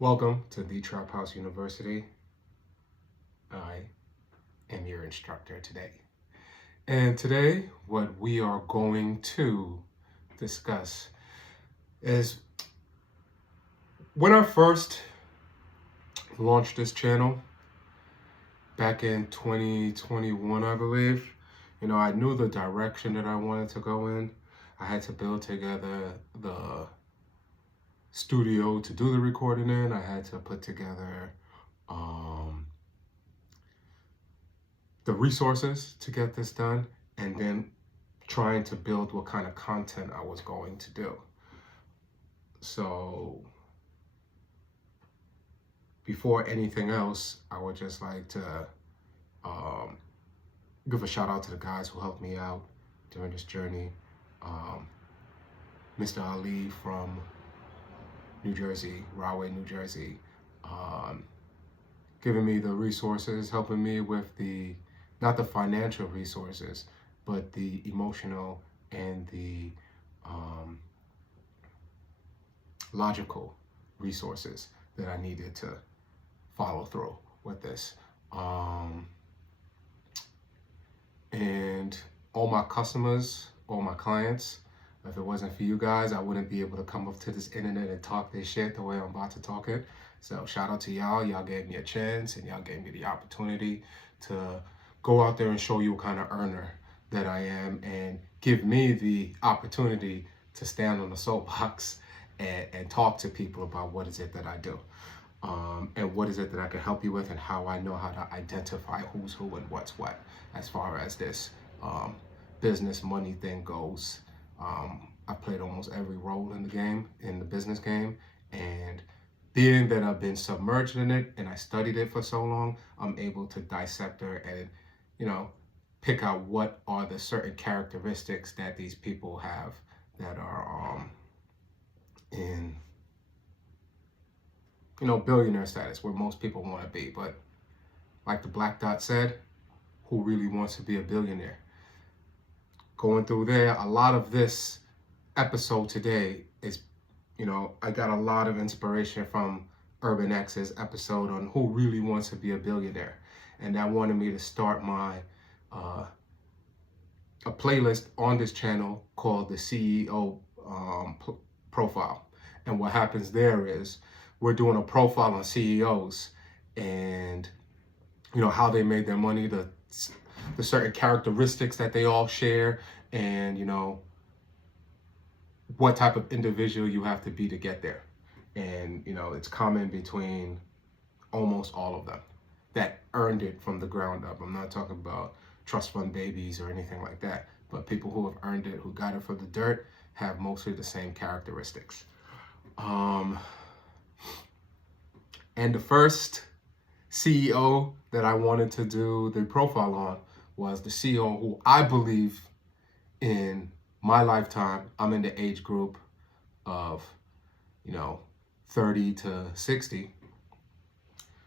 Welcome to the Trap House University. I am your instructor today. And today, what we are going to discuss is when I first launched this channel back in 2021, I believe, I knew the direction that I wanted to go in. I had to build together the studio to do the recording in. I had to put together the resources to get this done, and then trying to build what kind of content I was going to do. So before anything else, I would just like to give a shout out to the guys who helped me out during this journey. Mr. Ali from New Jersey, Rahway, New Jersey, giving me the resources, helping me with not the financial resources, but the emotional and the logical resources that I needed to follow through with this. And all my customers, all my clients, if it wasn't for you guys, I wouldn't be able to come up to this internet and talk this shit the way I'm about to talk it. So shout out to y'all. Y'all gave me a chance and y'all gave me the opportunity to go out there and show you what kind of earner that I am, and give me the opportunity to stand on the soapbox and talk to people about what is it that I do. And what is it that I can help you with, and how I know how to identify who's who and what's what as far as this business money thing goes. I played almost every role in the game, in the business game, and being that I've been submerged in it and I studied it for so long, I'm able to dissect it and, pick out what are the certain characteristics that these people have that are in, billionaire status, where most people want to be. But like the Black Dot said, who really wants to be a billionaire? Going through there, a lot of this episode today is, I got a lot of inspiration from Urban X's episode on who really wants to be a billionaire. And that wanted me to start a playlist on this channel called the CEO profile. And what happens there is we're doing a profile on CEOs and, how they made their money, the certain characteristics that they all share, and, what type of individual you have to be to get there. And, it's common between almost all of them that earned it from the ground up. I'm not talking about trust fund babies or anything like that, but people who have earned it, who got it from the dirt, have mostly the same characteristics. And the first CEO that I wanted to do the profile on was the CEO who I believe in my lifetime, I'm in the age group of, 30 to 60.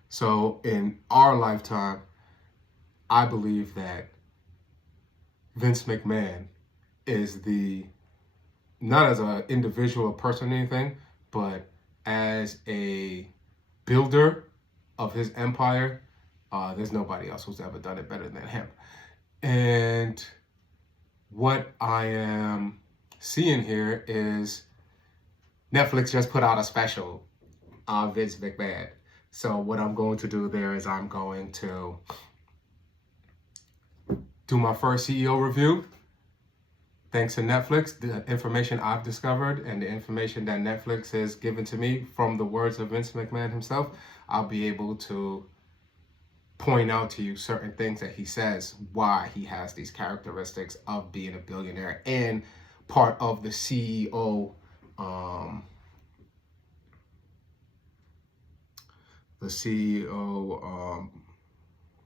So in our lifetime, I believe that Vince McMahon is not as an individual person or anything, but as a builder of his empire, there's nobody else who's ever done it better than him. And what I am seeing here is Netflix just put out a special on Vince McMahon. So what I'm going to do there is I'm going to do my first CEO review. Thanks to Netflix, the information I've discovered and the information that Netflix has given to me from the words of Vince McMahon himself, I'll be able to point out to you certain things that he says, why he has these characteristics of being a billionaire and part of the CEO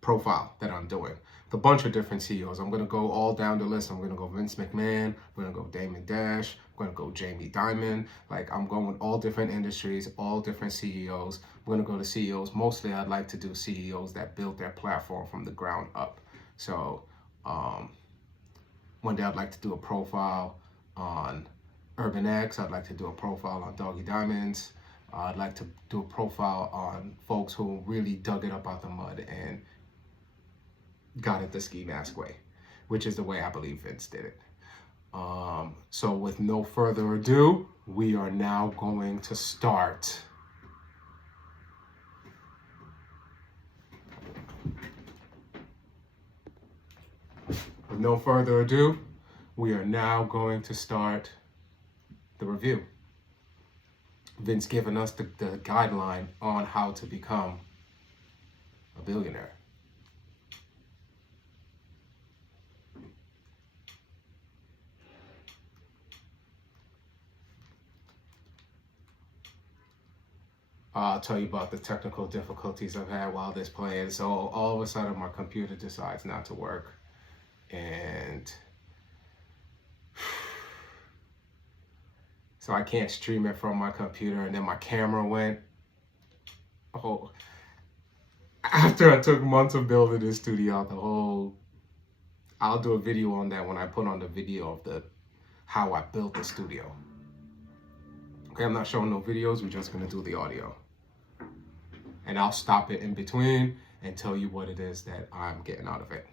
profile that I'm doing. The bunch of different CEOs. I'm going to go all down the list. I'm going to go Vince McMahon. I'm going to go Damon Dash. I'm going to go Jamie Dimon. Like, I'm going all different industries, all different CEOs. I'm going to go to CEOs. Mostly, I'd like to do CEOs that built their platform from the ground up. So, one day I'd like to do a profile on Urban X. I'd like to do a profile on Doggy Diamonds. I'd like to do a profile on folks who really dug it up out the mud and got it the ski mask way, which is the way I believe Vince did it. So with no further ado, we are now going to start. With no further ado, we are now going to start the review. Vince giving us the guideline on how to become a billionaire. I'll tell you about the technical difficulties I've had while this playing. So all of a sudden my computer decides not to work. And so I can't stream it from my computer, and then my camera went. Oh, after I took months of building this studio, I'll do a video on that when I put on the video of how I built the studio. Okay, I'm not showing no videos, we're just gonna do the audio. And I'll stop it in between and tell you what it is that I'm getting out of it.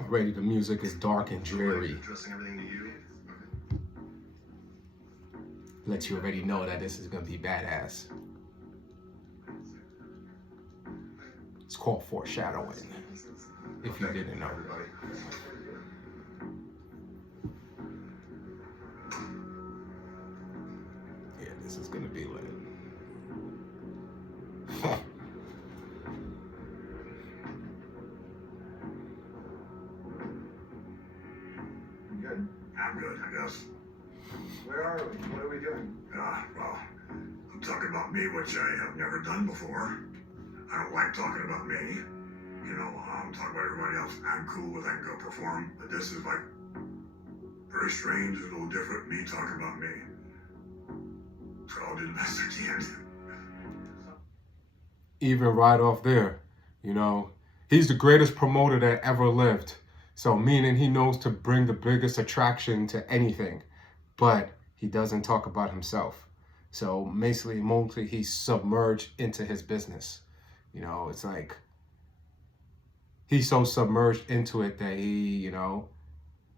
Already the music is dark and dreary. Let you already know that this is gonna be badass. It's called foreshadowing, if you didn't know. Yeah, this is gonna be lit. Good? I'm good, I guess. Where are we? What are we doing? Well, I'm talking about me, which I have never done before. I don't like talking about me. You know, I'm talking about everybody else. I'm cool with I can go perform, but this is like very strange, a little different, me talking about me. So I'll do the best I can. Even right off there, you know, he's the greatest promoter that ever lived. So meaning he knows to bring the biggest attraction to anything, but he doesn't talk about himself. So mostly he's submerged into his business. You know, it's like he's so submerged into it that he, you know,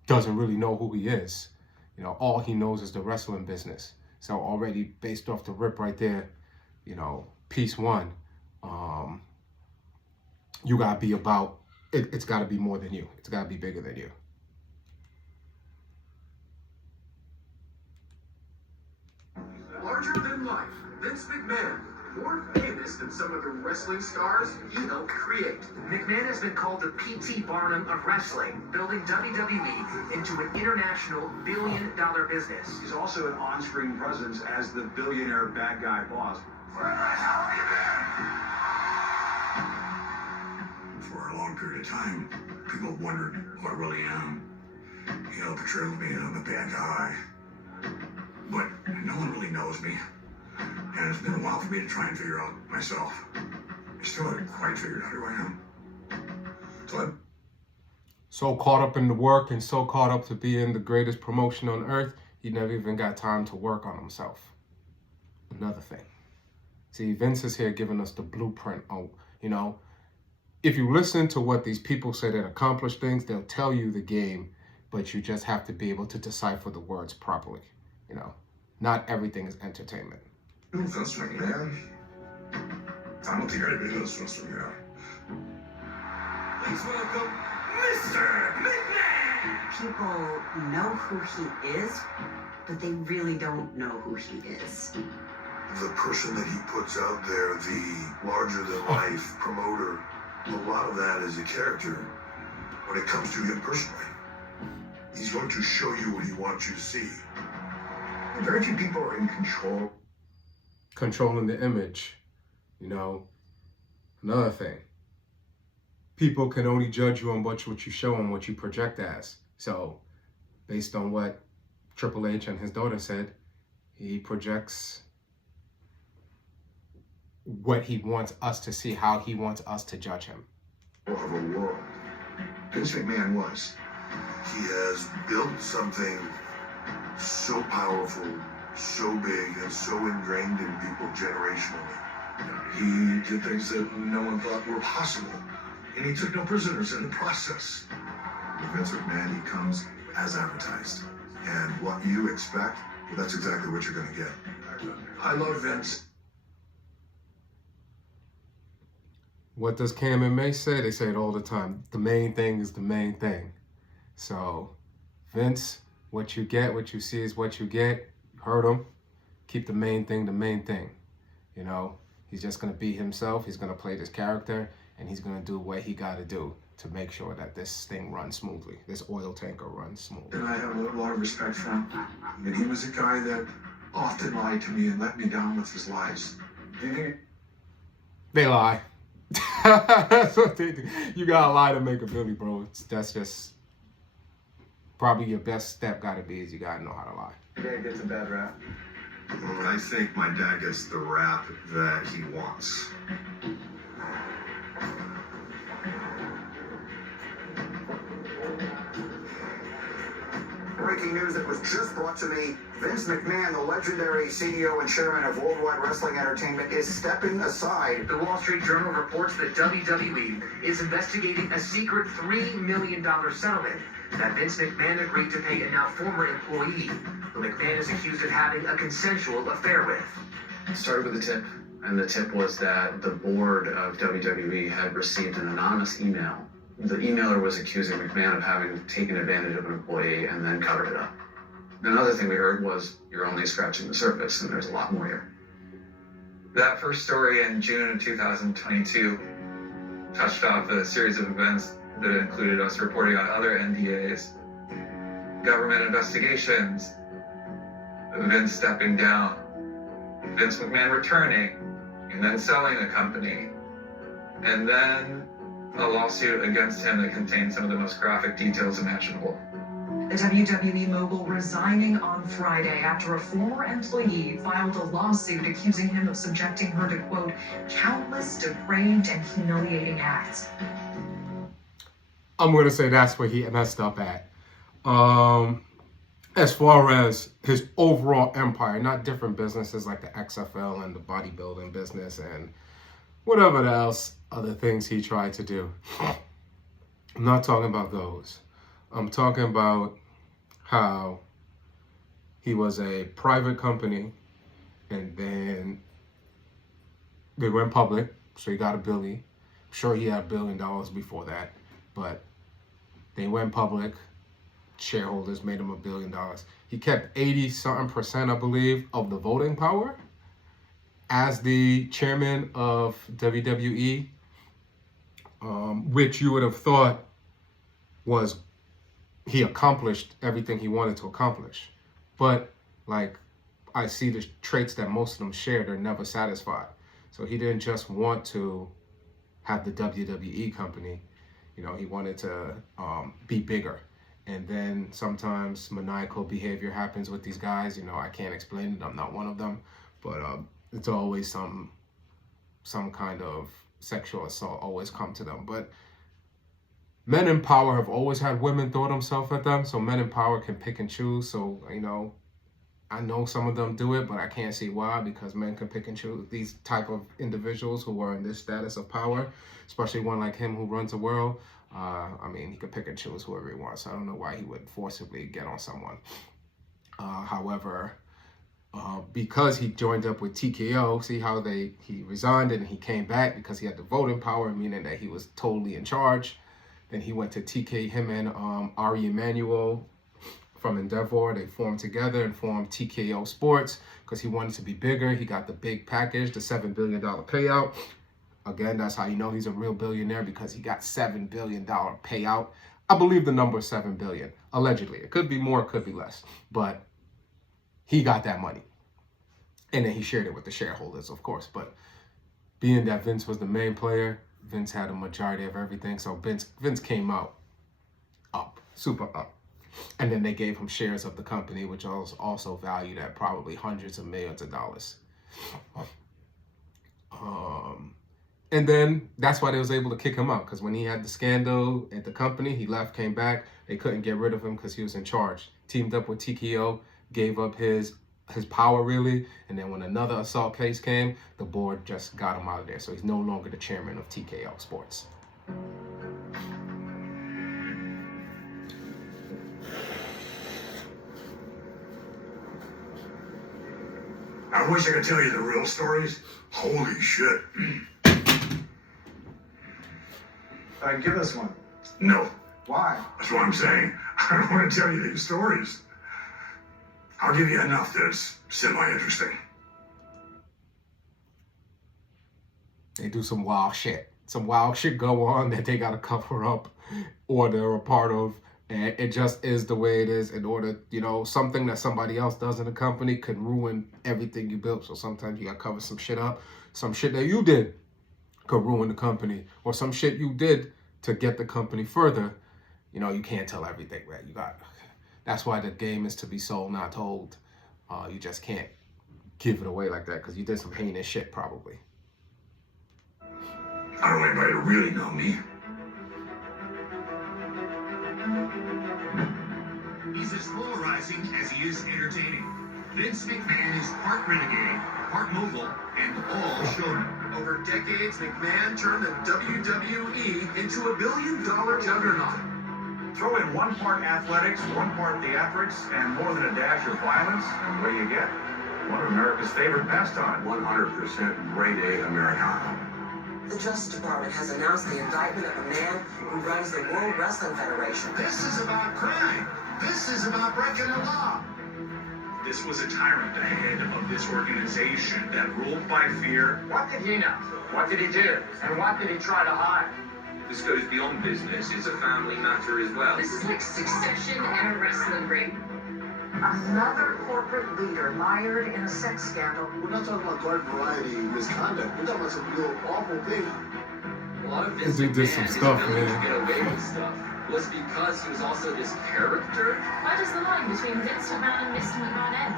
doesn't really know who he is. You know, all he knows is the wrestling business. So already based off the rip right there, you know, piece one, you gotta be about, it's gotta be more than you. It's gotta be bigger than you. Larger than life, Vince McMahon, more famous than some of the wrestling stars he helped create. McMahon has been called the P.T. Barnum of wrestling, building WWE into an international billion-dollar business. He's also an on-screen presence as the billionaire bad guy boss. Where the hell have you been? For a long period of time, people wondered who I really am. You know, portrayed me as I'm a bad guy. But no one really knows me. And it's been a while for me to try and figure out myself. I still haven't quite figured out who I am. So I'm so caught up in the work and so caught up to being the greatest promotion on earth, he never even got time to work on himself. Another thing. See, Vince is here giving us the blueprint on, you know, if you listen to what these people say that accomplish things, they'll tell you the game, but you just have to be able to decipher the words properly. You know, not everything is entertainment. Vince McMahon. I don't think anybody knows Vince McMahon. Please welcome Mr. McMahon! People know who he is, but they really don't know who he is. The person that he puts out there, the larger-than-life promoter, a lot of that is a character when it comes to him personally. He's going to show you what he wants you to see. Very few people are in control. Controlling the image, you know. Another thing. People can only judge you on what you show them, what you project as. So, based on what Triple H and his daughter said, he projects what he wants us to see, how he wants us to judge him. Of a world. Vince McMahon was. He has built something so powerful, so big, and so ingrained in people generationally. He did things that no one thought were possible, and he took no prisoners in the process. With Vince McMahon, he comes as advertised, and what you expect, well, that's exactly what you're going to get. I love Vince. What does Cam and May say? They say it all the time. The main thing is the main thing. So, Vince, what you get, what you see is what you get. You heard him. Keep the main thing the main thing. You know, he's just going to be himself. He's going to play this character, and he's going to do what he got to do to make sure that this thing runs smoothly. This oil tanker runs smoothly. And I have a lot of respect for him. And he was a guy that often lied to me and let me down with his lies. They lie. That's what they do. You gotta lie to make a Billy, bro. That's just probably your best step. Gotta be is you gotta know how to lie. Your dad gets a bad rap. Well, I think my dad gets the rap that he wants. Breaking news that was just brought to me. Vince McMahon, the legendary CEO and chairman of Worldwide Wrestling Entertainment, is stepping aside. The Wall Street Journal reports that WWE is investigating a secret $3 million settlement that Vince McMahon agreed to pay a now former employee, who McMahon is accused of having a consensual affair with. It started with a tip, and the tip was that the board of WWE had received an anonymous email. The emailer was accusing McMahon of having taken advantage of an employee and then covered it up. Another thing we heard was, you're only scratching the surface, and there's a lot more here. That first story in June of 2022 touched off a series of events that included us reporting on other NDAs, government investigations, Vince stepping down, Vince McMahon returning, and then selling the company, and then a lawsuit against him that contained some of the most graphic details imaginable. The WWE mogul resigning on Friday after a former employee filed a lawsuit accusing him of subjecting her to, quote, countless depraved and humiliating acts. I'm going to say that's where he messed up at. As far as his overall empire, not different businesses like the XFL and the bodybuilding business and whatever else, other things he tried to do. I'm not talking about those. I'm talking about how he was a private company and then they went public, so he got a billion. I'm sure he had $1 billion before that, but they went public. Shareholders made him $1 billion. He kept 80-something%, I believe, of the voting power as the chairman of WWE, which you would have thought was he accomplished everything he wanted to accomplish. But like I see the traits that most of them share, they're never satisfied. So he didn't just want to have the WWE company, you know, he wanted to be bigger. And then sometimes maniacal behavior happens with these guys. You know, I can't explain it. I'm not one of them. But it's always some kind of sexual assault always come to them. But men in power have always had women throw themselves at them. So men in power can pick and choose. So, you know, I know some of them do it, but I can't see why, because men can pick and choose. These type of individuals who are in this status of power, especially one like him who runs the world, I mean, he could pick and choose whoever he wants. I don't know why he would forcibly get on someone. However, because he joined up with TKO, see how he resigned and he came back because he had the voting power, meaning that he was totally in charge. Then he went to TK, him and Ari Emanuel from Endeavor. They formed together and formed TKO Sports because he wanted to be bigger. He got the big package, the $7 billion payout. Again, that's how you know he's a real billionaire, because he got $7 billion payout. I believe the number is $7 billion, allegedly. It could be more, it could be less, but he got that money. And then he shared it with the shareholders, of course. But being that Vince was the main player, Vince had a majority of everything. So Vince came out up, super up. And then they gave him shares of the company, which was also valued at probably hundreds of millions of dollars. And then that's why they was able to kick him out, because when he had the scandal at the company, he left, came back. They couldn't get rid of him because he was in charge. Teamed up with TKO, gave up his power, really. And then when another assault case came, the board just got him out of there. So he's no longer the chairman of TKO Sports. I wish I could tell you the real stories. Holy shit. Give us one. No. Why? That's what I'm saying. I don't want to tell you these stories. I'll give you enough that's semi-interesting. They do some wild shit. Some wild shit go on that they got to cover up or they're a part of. And it just is the way it is in order, something that somebody else does in a company could ruin everything you built. So sometimes you got to cover some shit up. Some shit that you did could ruin the company, or some shit you did to get the company further. You can't tell everything, right? That's why the game is to be sold, not told. You just can't give it away like that because you did some heinous shit probably. I don't want anybody to really know me. He's as polarizing as he is entertaining. Vince McMahon is part renegade, part mogul, and all showman. Over decades, McMahon turned the WWE into a billion-dollar juggernaut. Throw in one part athletics, one part theatrics, and more than a dash of violence, and what do you get? One of America's favorite pastimes. 100% grade A Americano. The Justice Department has announced the indictment of a man who runs the World Wrestling Federation. This is about crime. This is about breaking the law. This was a tyrant, the head of this organization that ruled by fear. What did he know? What did he do? And what did he try to hide? This goes beyond business. It's a family matter as well. This is like Succession and a wrestling ring. Another corporate leader mired in a sex scandal. We're not talking about garden variety misconduct. We're talking about some real awful thing. A lot of Vince They did some McMahon's stuff, ability man. to get away with stuff was because he was also this character. Why does the line between Vince McMahon and Mr. McMahon end?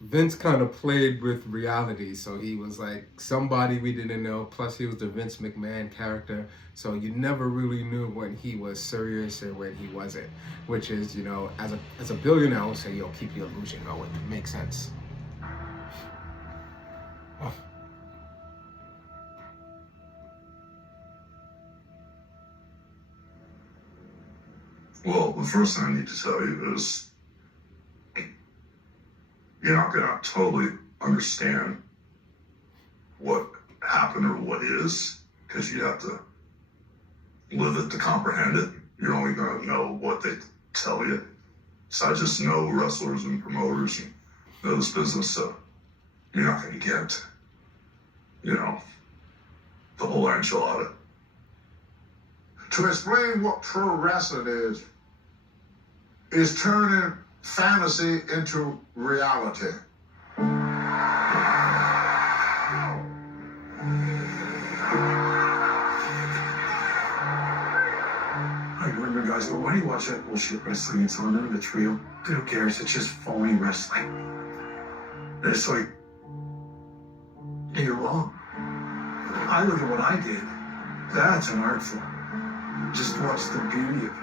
Vince kind of played with reality, so he was like somebody we didn't know, plus he was the Vince McMahon character, so you never really knew when he was serious or when he wasn't, which is, as a billionaire, I would say, keep the illusion going. It makes sense. Well, the first thing I need to tell you is you're not going to totally understand what happened or what is, because you have to live it to comprehend it. You're only going to know what they tell you. So I just know wrestlers and promoters and know this business, so you're not going to get, the whole enchilada. To explain what pro wrestling is turning fantasy into reality. I remember guys go, why do you watch that bullshit wrestling? It's on, none of it's real. Who cares? It's just phony wrestling. And it's like, you're wrong. I look at what I did. That's an art form. Just watch the beauty of it.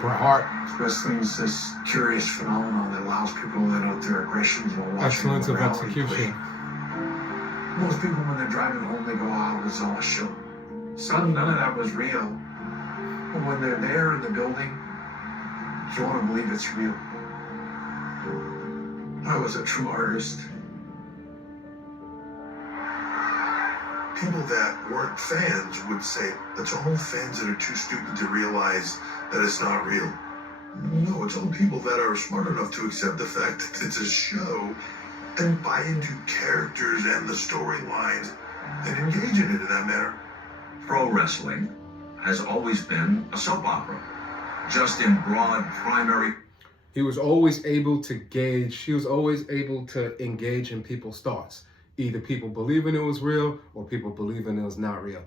Bret Hart. Wrestling is this curious phenomenon that allows people to let out their aggressions while watching Excellence of morality execution. play. Most people, when they're driving home, they go, oh, it was all a show. Son, none of that was real. But when they're there in the building, you want to believe it's real. I was a true artist. People that weren't fans would say, that's all fans that are too stupid to realize that it's not real. No, it's all people that are smart enough to accept the fact that it's a show and buy into characters and the storylines and engage in it in that manner. Pro wrestling has always been a soap opera, just in broad primary. He was always able to engage in people's thoughts. Either people believing it was real or people believing it was not real.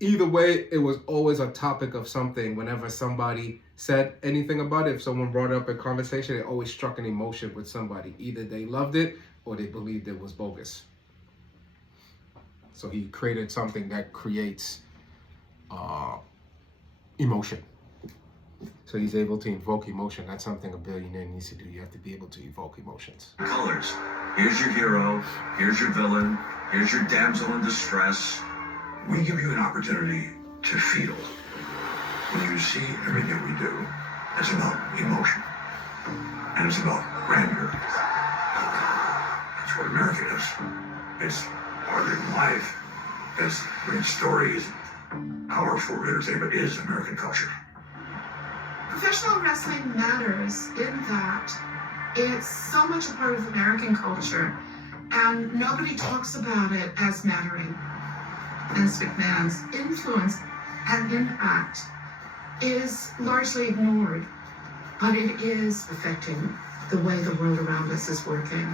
Either way, it was always a topic of something. Whenever somebody said anything about it, if someone brought it up in conversation, it always struck an emotion with somebody. Either they loved it or they believed it was bogus. So he created something that creates emotion. So he's able to evoke emotion. That's something a billionaire needs to do. You have to be able to evoke emotions. Colors. Here's your hero. Here's your villain. Here's your damsel in distress. We give you an opportunity to feel. When you see everything we do, it's about emotion. And it's about grandeur. That's what America is. It's larger than life. It's great stories. Powerful entertainment is American culture. Professional wrestling matters in that it's so much a part of American culture, and nobody talks about it as mattering. Vince McMahon's influence and impact is largely ignored, but it is affecting the way the world around us is working.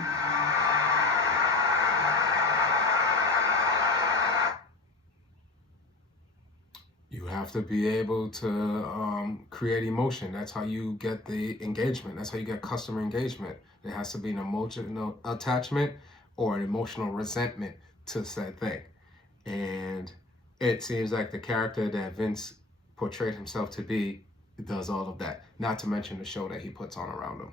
You have to be able to create emotion. That's how you get the engagement. That's how you get customer engagement. There has to be an emotional attachment or an emotional resentment to said thing. And it seems like the character that Vince portrayed himself to be does all of that. Not to mention the show that he puts on around him.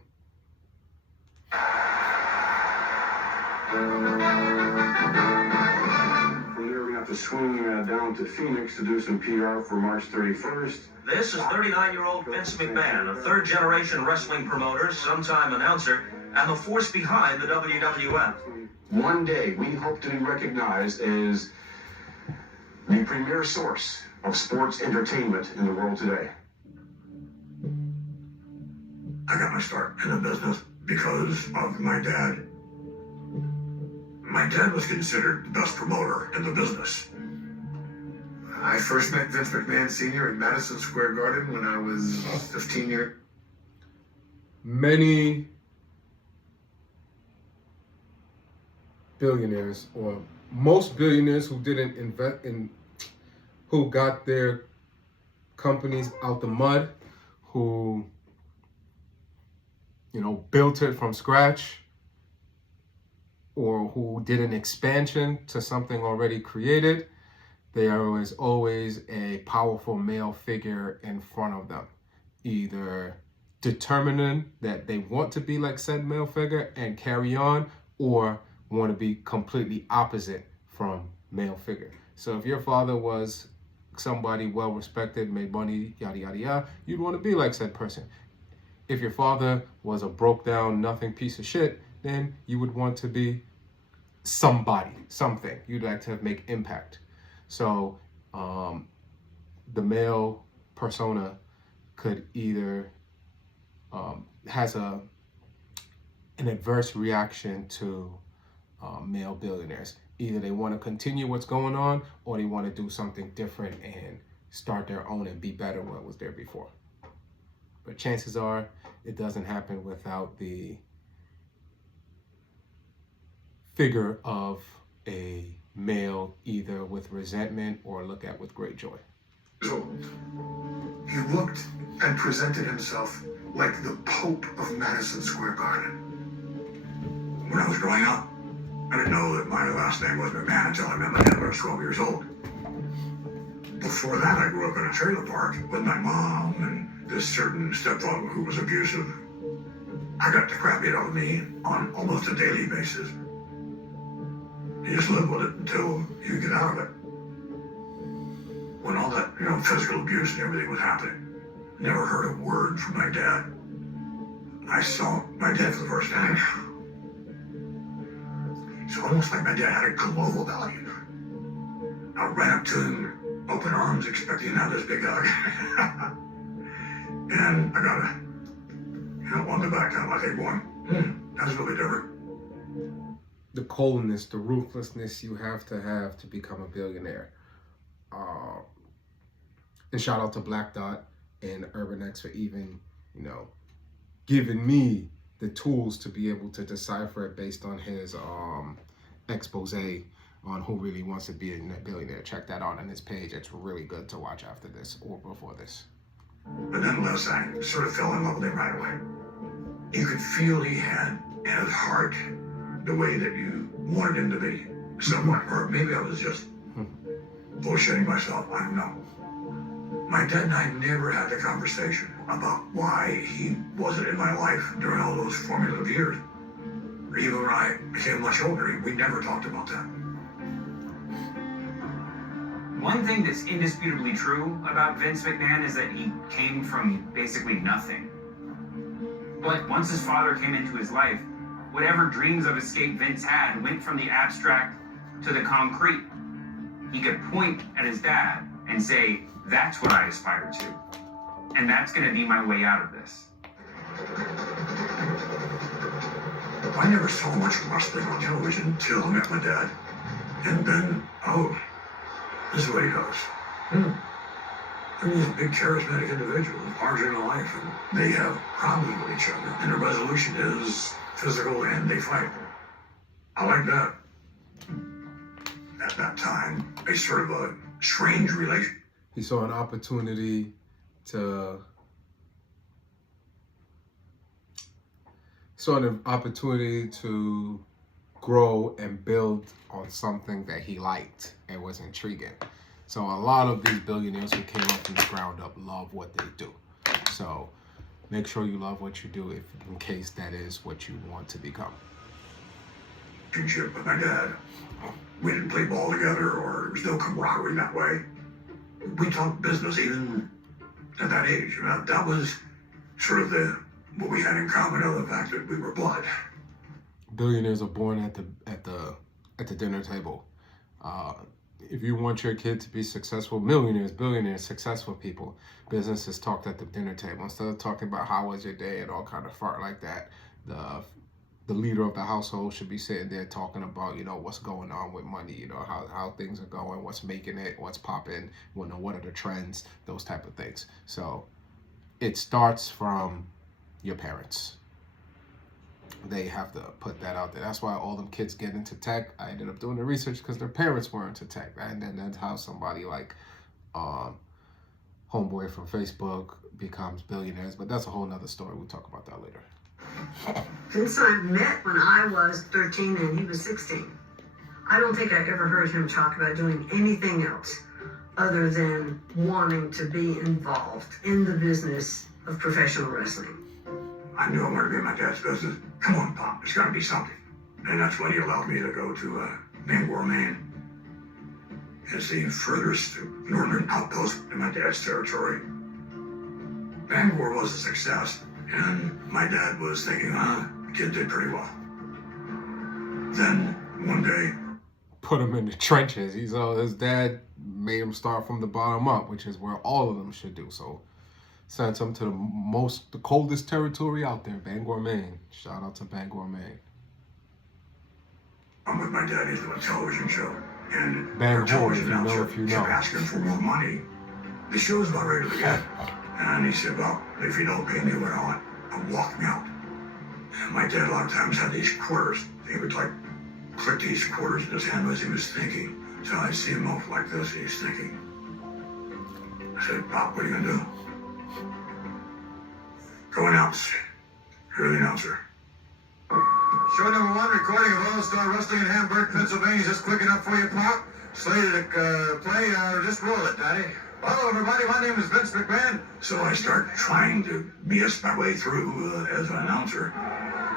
From there, we have to swing down to Phoenix to do some PR for March 31st. This is 39-year-old Vince McMahon, a third-generation wrestling promoter, sometime announcer, and the force behind the WWF. One day, we hope to be recognized as the premier source of sports entertainment in the world today. I got my start in the business because of my dad. My dad was considered the best promoter in the business. I first met Vince McMahon Sr. in Madison Square Garden when I was 15 years. Many billionaires, or most billionaires who didn't invest in, who got their companies out the mud, who, built it from scratch, or who did an expansion to something already created, there is always a powerful male figure in front of them, either determining that they want to be like said male figure and carry on, or want to be completely opposite from male figure. So if your father was somebody well respected, made money, yada yada yada, you'd want to be like said person. If your father was a broke down nothing piece of shit, then you would want to be somebody, something. You'd like to make impact. So the male persona could either has an adverse reaction to male billionaires. Either they want to continue what's going on, or they want to do something different and start their own and be better than what was there before. But chances are it doesn't happen without the figure of a male, either with resentment or look at with great joy. So he looked and presented himself like the Pope of Madison Square Garden. When I was growing up, I didn't know that my last name was McMahon until I met my dad when I was 12 years old. Before that, I grew up in a trailer park with my mom and this certain stepfather who was abusive. I got the crap beat out of me on almost a daily basis. You just live with it until you get out of it. When all that, physical abuse and everything was happening, never heard a word from my dad. I saw my dad for the first time. It's almost like my dad had a global value. I ran up to him, open arms, expecting to have this big hug. And I got on the back, kind of like, hey, boy, that's really different. The coldness, the ruthlessness you have to become a billionaire. And shout out to Black Dot and Urban X for even, giving me the tools to be able to decipher it based on his expose on who really wants to be a billionaire. Check that out on his page. It's really good to watch after this or before this. But nonetheless, I sort of fell in love with him right away. You could feel he had in his heart the way that you wanted him to be, somewhat. Or maybe I was just bullshitting myself. I don't know. My dad and I never had the conversation about why he wasn't in my life during all those formative years. Or even when I became much older, we never talked about that. One thing that's indisputably true about Vince McMahon is that he came from basically nothing. But once his father came into his life, whatever dreams of escape Vince had went from the abstract to the concrete. He could point at his dad and say, that's what I aspire to. And that's going to be my way out of this. I never saw much wrestling on television until I met my dad. And then, this is what he does. I mean, he's a big charismatic individual, larger than life, and they have problems with each other. And the resolution is physical and they fight. I like that. At that time, a sort of a strange relation. He saw an opportunity to grow and build on something that he liked and was intriguing. So a lot of these billionaires who came up from the ground up love what they do. So make sure you love what you do in case that is what you want to become. Relationship with my dad. We didn't play ball together, or there was no camaraderie that way. We talked business even at that age. That was sort of what we had in common, other than the fact that we were blood. Billionaires are born at the dinner table. If you want your kid to be successful, millionaires, billionaires, successful people, businesses talked at the dinner table. Instead of talking about how was your day and all kind of fart like that, the leader of the household should be sitting there talking about, what's going on with money, how things are going, what's making it, what's popping, what are the trends, those type of things. So it starts from your parents. They have to put that out there. That's why all them kids get into tech. I ended up doing the research because their parents were into tech. And then that's how somebody like homeboy from Facebook becomes billionaires. But that's a whole nother story. We'll talk about that later. Vince and I met when I was 13 and he was 16. I don't think I ever heard him talk about doing anything else other than wanting to be involved in the business of professional wrestling. I knew I wanted to be in my dad's business. Come on, Pop, there's got to be something. And that's when he allowed me to go to Bangor, Maine. It's the furthest northern outpost in my dad's territory. Bangor was a success, and my dad was thinking, the kid did pretty well. Then, one day... Put him in the trenches. His dad made him start from the bottom up, which is where all of them should do. So, sent him to the coldest territory out there, Bangor, Maine. Shout out to Bangor, Maine. I'm with my dad into a television show, and Bangor, if you know. kept asking for more money. The show's about ready to begin, and he said, well, if you don't pay me what I want, I'll walk me out. And my dad a lot of times had these quarters. He would click these quarters in his hand as he was thinking. So I see him off like this, and he's thinking. I said, Pop, what are you gonna do? Go announce. You're the announcer. Show number 1, recording of All-Star Wrestling in Hamburg, Pennsylvania. Is this quick enough for you, Pop? Slated to play, just roll it, Daddy. Hello, everybody. My name is Vince McMahon. So I start trying to BS my way through as an announcer.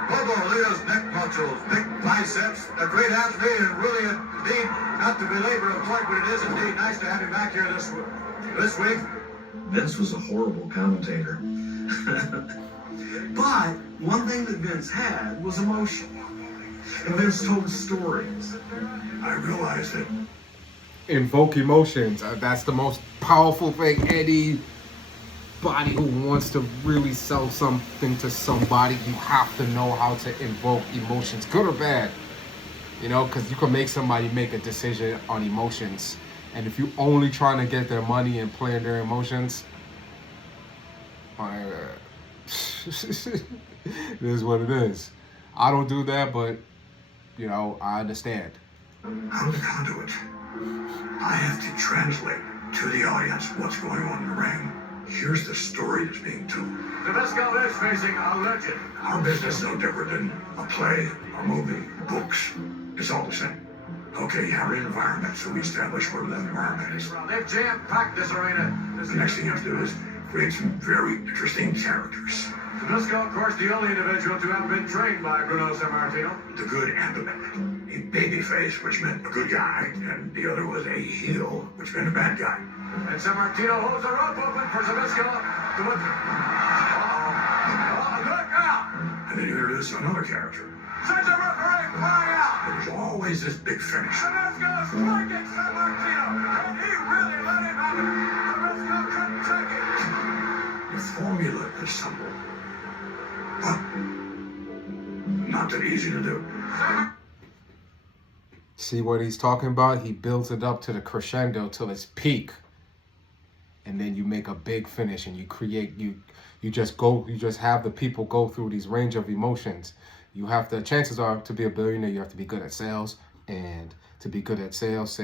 Bobo Leo's neck muscles, big biceps, a great athlete, and really, indeed, not to belabor a point, but it is indeed nice to have him back here this week. Vince was a horrible commentator. But one thing that Vince had was emotion. And Vince told stories. I realized that invoke emotions. That's the most powerful thing. Anybody who wants to really sell something to somebody, you have to know how to invoke emotions, good or bad. Because you can make somebody make a decision on emotions. And if you're only trying to get their money and playing their emotions, it is what it is. I don't do that, but I understand. I'm the conduit. I have to translate to the audience what's going on in the ring. Here's the story that's being told. Zbyszko is facing a legend. Our business is no different than a play, a movie, books. It's all the same. Okay, you have an environment, so we establish what that environment is. They've jam-packed this arena. The next thing you have to do is create some very interesting characters. Zbyszko, of course, the only individual to have been trained by Bruno Sammartino. The good and the bad. A baby face, which meant a good guy, and the other was a heel, which meant a bad guy. And Sammartino holds the rope open for Zbyszko to look. Look out! And then you introduce another character. Sends a referee fly out! There's always this big finish. Zbyszko striking Sammartino, and he really let him have it. Zbyszko couldn't take it. The formula is simple, but not that easy to do. See what he's talking about? He builds it up to the crescendo till its peak. And then you make a big finish and you create, you just have the people go through these range of emotions. You have to, chances are, to be a billionaire, you have to be good at sales. And to be good at sales,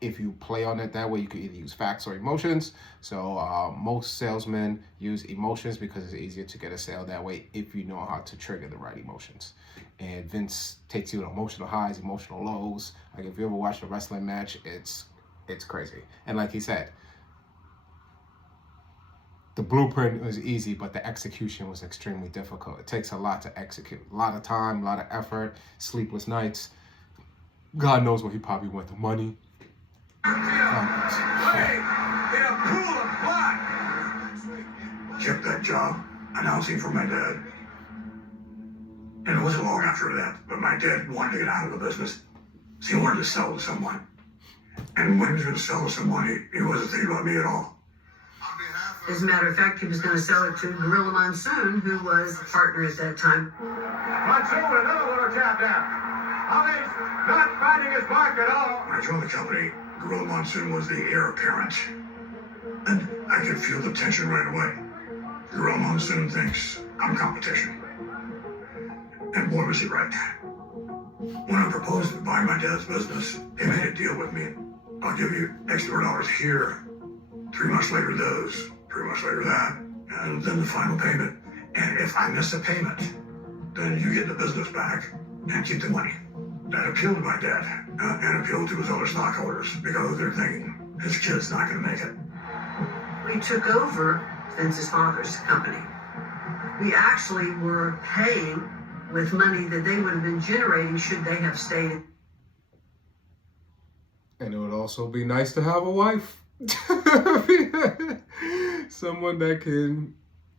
if you play on it that way, you can either use facts or emotions. So most salesmen use emotions because it's easier to get a sale that way if you know how to trigger the right emotions. And Vince takes you to emotional highs, emotional lows. Like if you ever watch a wrestling match, it's crazy. And like he said, the blueprint was easy, but the execution was extremely difficult. It takes a lot to execute. A lot of time, a lot of effort, sleepless nights. God knows where he probably went the money. Kept that job announcing for my dad. And it wasn't long after that, but my dad wanted to get out of the business. So he wanted to sell to someone. And when he was going to sell to someone, he wasn't thinking about me at all. As a matter of fact, he was going to sell it to Gorilla Monsoon, who was a partner at that time. Monsoon, another one are tapped out. Holly's not finding his mark at all. When I joined the company, Gorilla Monsoon was the heir apparent. And I could feel the tension right away. Gorilla Monsoon thinks I'm competition. And boy, was he right. When I proposed to buy my dad's business, he made a deal with me. I'll give you X dollars here, 3 months later those, 3 months later that, and then the final payment. And if I miss a payment, then you get the business back and keep the money. That appealed to my dad and appealed to his other stockholders because they're thinking his kid's not going to make it. We took over Vince's father's company. We actually were paying with money that they would have been generating should they have stayed. And it would also be nice to have a wife. Someone that can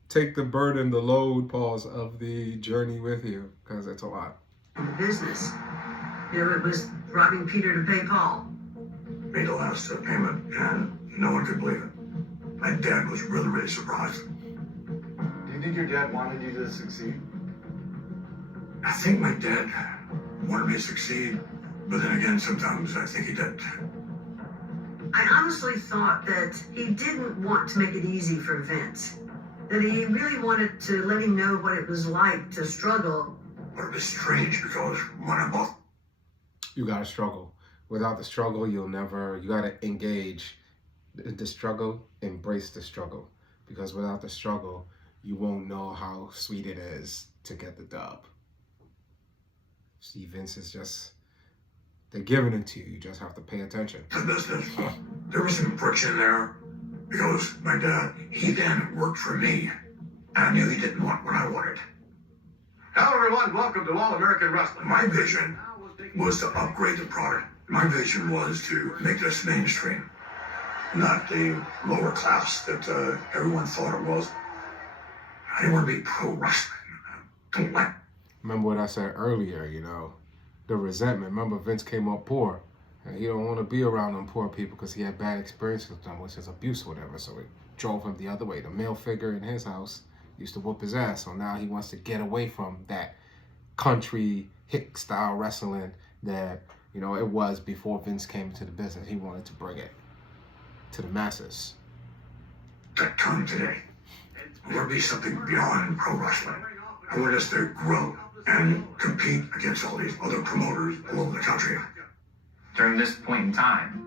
take the burden, the load, of the journey with you, because it's a lot. In the business, it was robbing Peter to pay Paul. Made the last payment, and no one could believe it. My dad was really, really surprised. Do you think your dad wanted you to succeed? I think my dad wanted me to succeed, but then again, sometimes I think he didn't. I honestly thought that he didn't want to make it easy for Vince. That he really wanted to let him know what it was like to struggle. But it was strange because when I bought... You gotta struggle. Without the struggle, you gotta engage the struggle, embrace the struggle. Because without the struggle, you won't know how sweet it is to get the dub. See, Vince is just... They're giving it to you. You just have to pay attention. The business, there was some friction there because my dad, he then worked for me. And I knew he didn't want what I wanted. Hello, everyone. Welcome to All American Wrestling. My vision was to upgrade the product. My vision was to make this mainstream, not the lower class that everyone thought it was. I didn't want to be pro wrestling. I don't like. Remember what I said earlier, the resentment. Remember, Vince came up poor, and he don't want to be around them poor people because he had bad experiences with them, which is abuse or whatever. So it drove him the other way. The male figure in his house used to whoop his ass, so now he wants to get away from that country hick style wrestling that it was before Vince came into the business. He wanted to bring it to the masses. That time today, will be something beyond pro wrestling. I want us to grow and compete against all these other promoters all over the country. during this point in time.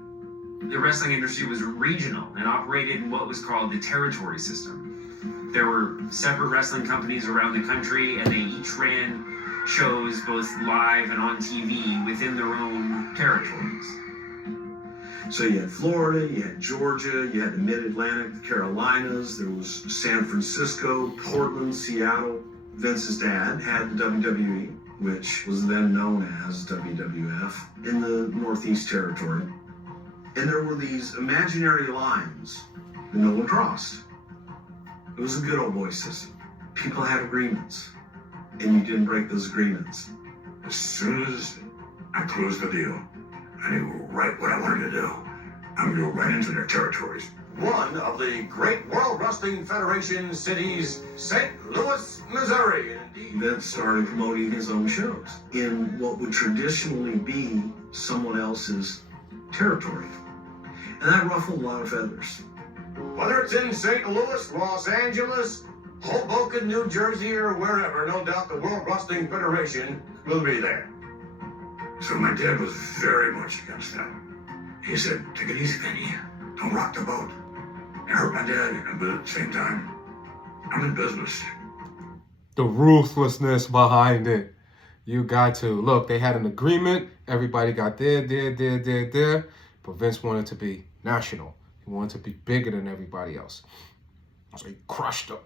The wrestling industry was regional and operated in what was called the territory system. There were separate wrestling companies around the country, and they each ran shows both live and on TV within their own territories. So you had Florida, you had Georgia, you had the Mid-Atlantic, the Carolinas, there was San Francisco, Portland, Seattle. Vince's dad had the WWE, which was then known as WWF, in the Northeast Territory. And there were these imaginary lines that no one crossed. It was a good old boy system. People had agreements, and you didn't break those agreements. As soon as I closed the deal, I knew right what I wanted to do. I'm going to go right into their territories. One of the great World Wrestling Federation cities, St. Louis, Missouri. Vince started promoting his own shows in what would traditionally be someone else's territory. And that ruffled a lot of feathers. Whether it's in St. Louis, Los Angeles, Hoboken, New Jersey, or wherever, no doubt the World Wrestling Federation will be there. So my dad was very much against that. He said, take it easy, Vinny. Don't rock the boat. It hurt my dad, but at the same time, I'm in business. The ruthlessness behind it. You got to. Look, they had an agreement. Everybody got there. But Vince wanted to be national. He wanted to be bigger than everybody else. So he crushed him.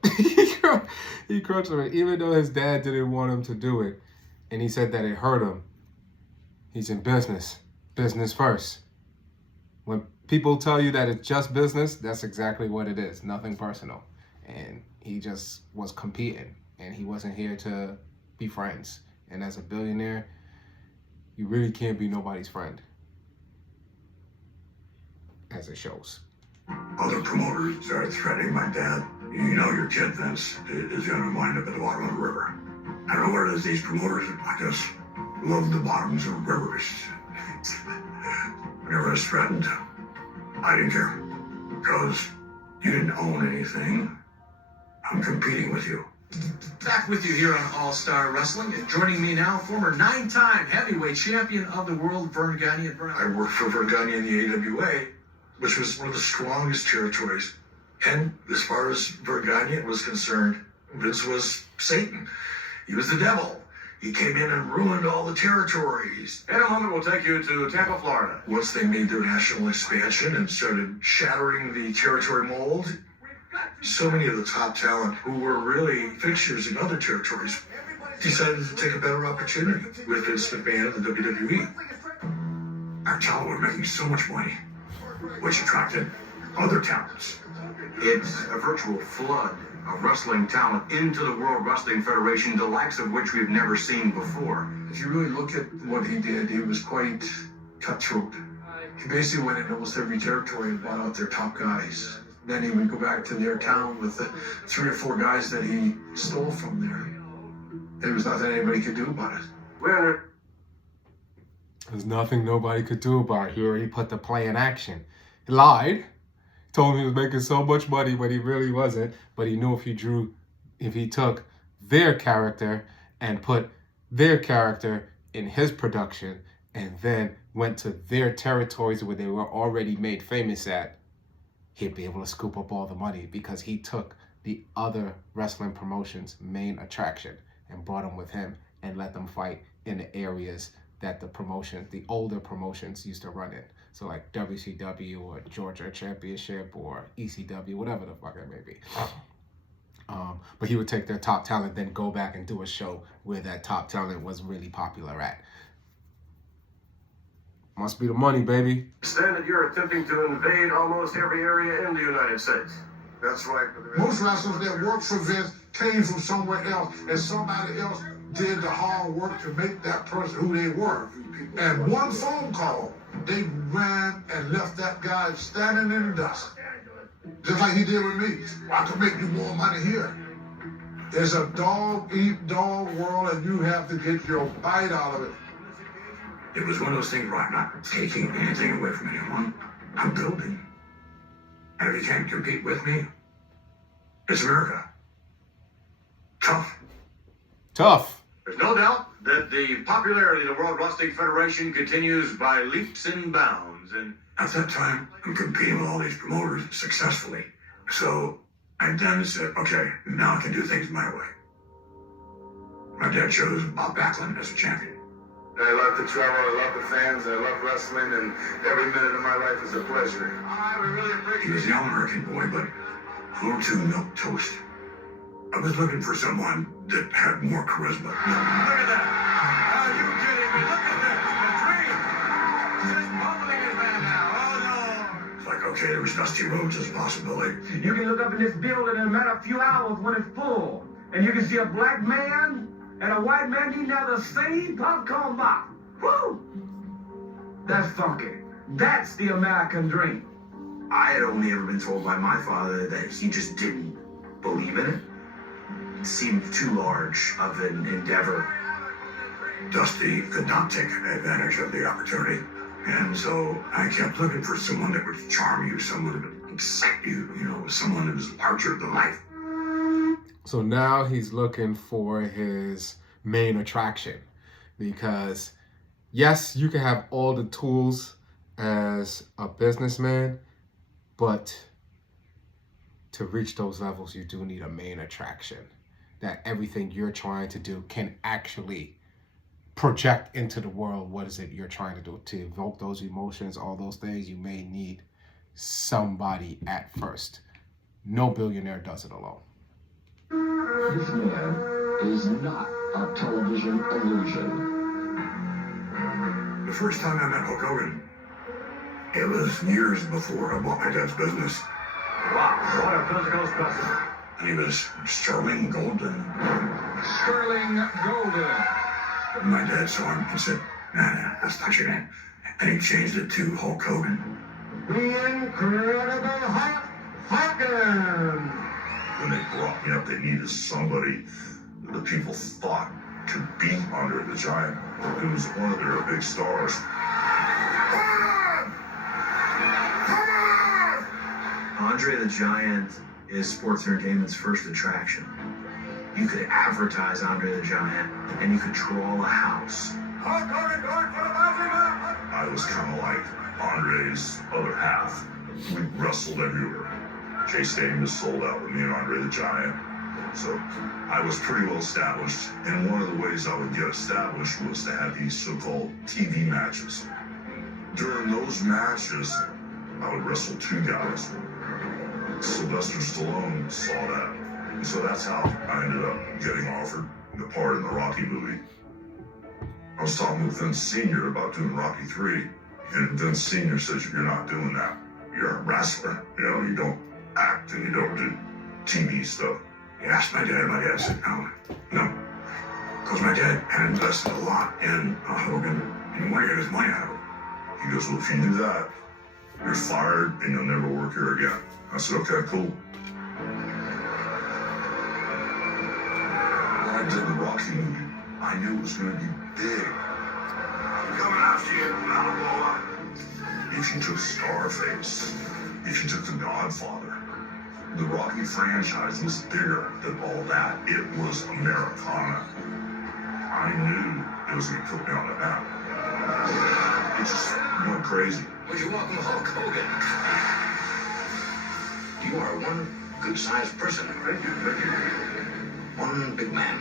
He crushed him. Even though his dad didn't want him to do it, and he said that it hurt him, he's in business. Business first. When people tell you that it's just business, that's exactly what it is. Nothing personal. And he just was competing. And he wasn't here to be friends. And as a billionaire, you really can't be nobody's friend. As it shows. Other promoters started threatening my dad. You know your kid, Vince, is going to wind up at the bottom of the river. I don't know what it is, these promoters, I just love the bottoms of rivers. Whenever I was threatened, I didn't care. Because you didn't own anything. I'm competing with you. Back with you here on All Star Wrestling, and joining me now, former 9-time heavyweight champion of the world, Vern Gagne. I worked for Vern Gagne in the AWA, which was one of the strongest territories. And as far as Vern Gagne was concerned, Vince was Satan. He was the devil. He came in and ruined all the territories. In a moment, we'll take you to Tampa, Florida. Once they made their national expansion and started shattering the territory mold, so many of the top talent who were really fixtures in other territories decided to take a better opportunity with Vince McMahon and the WWE. Our talent were making so much money, which attracted other talents. It's a virtual flood of wrestling talent into the World Wrestling Federation, the likes of which we've never seen before. If you really look at what he did, he was quite cutthroat. He basically went into almost every territory and bought out their top guys. Then he would go back to their town with the 3 or 4 guys that he stole from there. There was nothing anybody could do about it. There's nothing nobody could do about it. He already put the play in action. He lied. Told him he was making so much money when he really wasn't. But he knew if he took their character and put their character in his production and then went to their territories where they were already made famous at, he'd be able to scoop up all the money because he took the other wrestling promotion's main attraction and brought them with him and let them fight in the areas that the older promotions used to run in. So like WCW or Georgia Championship or ECW, whatever the fuck it may be. But he would take their top talent, then go back and do a show where that top talent was really popular at. Must be the money, baby. Understand that you're attempting to invade almost every area in the United States. That's right. Most wrestlers that worked for Vince came from somewhere else, and somebody else did the hard work to make that person who they were. And one phone call, they ran and left that guy standing in the dust. Just like he did with me. I can make you more money here. It's a dog-eat-dog world, and you have to get your bite out of it. It was one of those things where I'm not taking anything away from anyone. I'm building. And if you can't compete with me, it's America. Tough. Tough. There's no doubt that the popularity of the World Wrestling Federation continues by leaps and bounds. And at that time, I'm competing with all these promoters successfully. So I then said, okay, now I can do things my way. My dad chose Bob Backlund as a champion. I love to travel, I love the fans, I love wrestling, and every minute of my life is a pleasure. He was the all-American boy, but a little too milquetoast. I was looking for someone that had more charisma. look at that! Are you kidding me? Look at this! The dream! Just bubbling his man now. Oh no! It's like, okay, there was Dusty Rhodes as a possibility. You can look up in this building in a matter of few hours when it's full, and you can see a black man and a white man eating out of the same popcorn box. Woo! That's funky. That's the American dream. I had only ever been told by my father that he just didn't believe in it. It seemed too large of an endeavor. Dusty could not take advantage of the opportunity. And so I kept looking for someone that would charm you, someone that would excite you, someone that was larger than life. So now he's looking for his main attraction, because yes, you can have all the tools as a businessman, but to reach those levels, you do need a main attraction that everything you're trying to do can actually project into the world. What is it you're trying to do? To evoke those emotions, all those things, you may need somebody at first. No billionaire does it alone. This man is not a television illusion. The first time I met Hulk Hogan, it was years before I bought my dad's business. Wow, what a physical specimen. And he was Sterling Golden. Sterling Golden. My dad saw him and said, nah, that's not your name. And he changed it to Hulk Hogan. The Incredible Hulk Hogan. When they brought me up, they needed somebody that the people thought could beat Andre the Giant. It was one of their big stars. Andre the Giant is sports entertainment's first attraction. You could advertise Andre the Giant, and you could draw a house. I was kind of like Andre's other half. We wrestled everywhere. Jay Stadium was sold out with me and Andre the Giant. So I was pretty well established. And one of the ways I would get established was to have these so-called TV matches. During those matches, I would wrestle two guys. Sylvester Stallone saw that. And so that's how I ended up getting offered the part in the Rocky movie. I was talking with Vince Sr. about doing Rocky 3, and Vince Sr. says, you're not doing that. You're a wrestler. You don't act and you don't do TV stuff. He asked my dad said, no. Because my dad had invested a lot in Hogan and he wanted to get his money out of it. He goes, well, if you do that, you're fired and you'll never work here again. I said, okay, cool. When I did the Rocky movie, I knew it was going to be big. I'm coming after you, Balboa. If you took Scarface, if you took The Godfather, the Rocky franchise was bigger than all that. It was Americana. I knew it was going to put me on the map. It just went crazy. Would you welcome Hulk Hogan? You are one good-sized person. Thank you. One big man.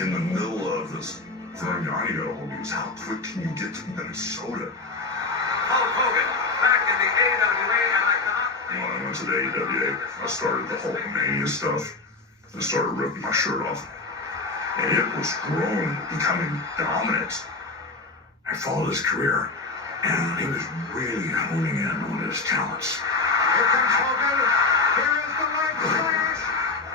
In the middle of this Vern Gagne got a hold of me was, how quick can you get to Minnesota? Hulk Hogan, back in the AWA, and I cannot... When I went to the AWA, I started the Hulkamania stuff. I started ripping my shirt off. And it was growing, becoming dominant. I followed his career, and he was really honing in on his talents. Here comes Hogan. Here is the light flash.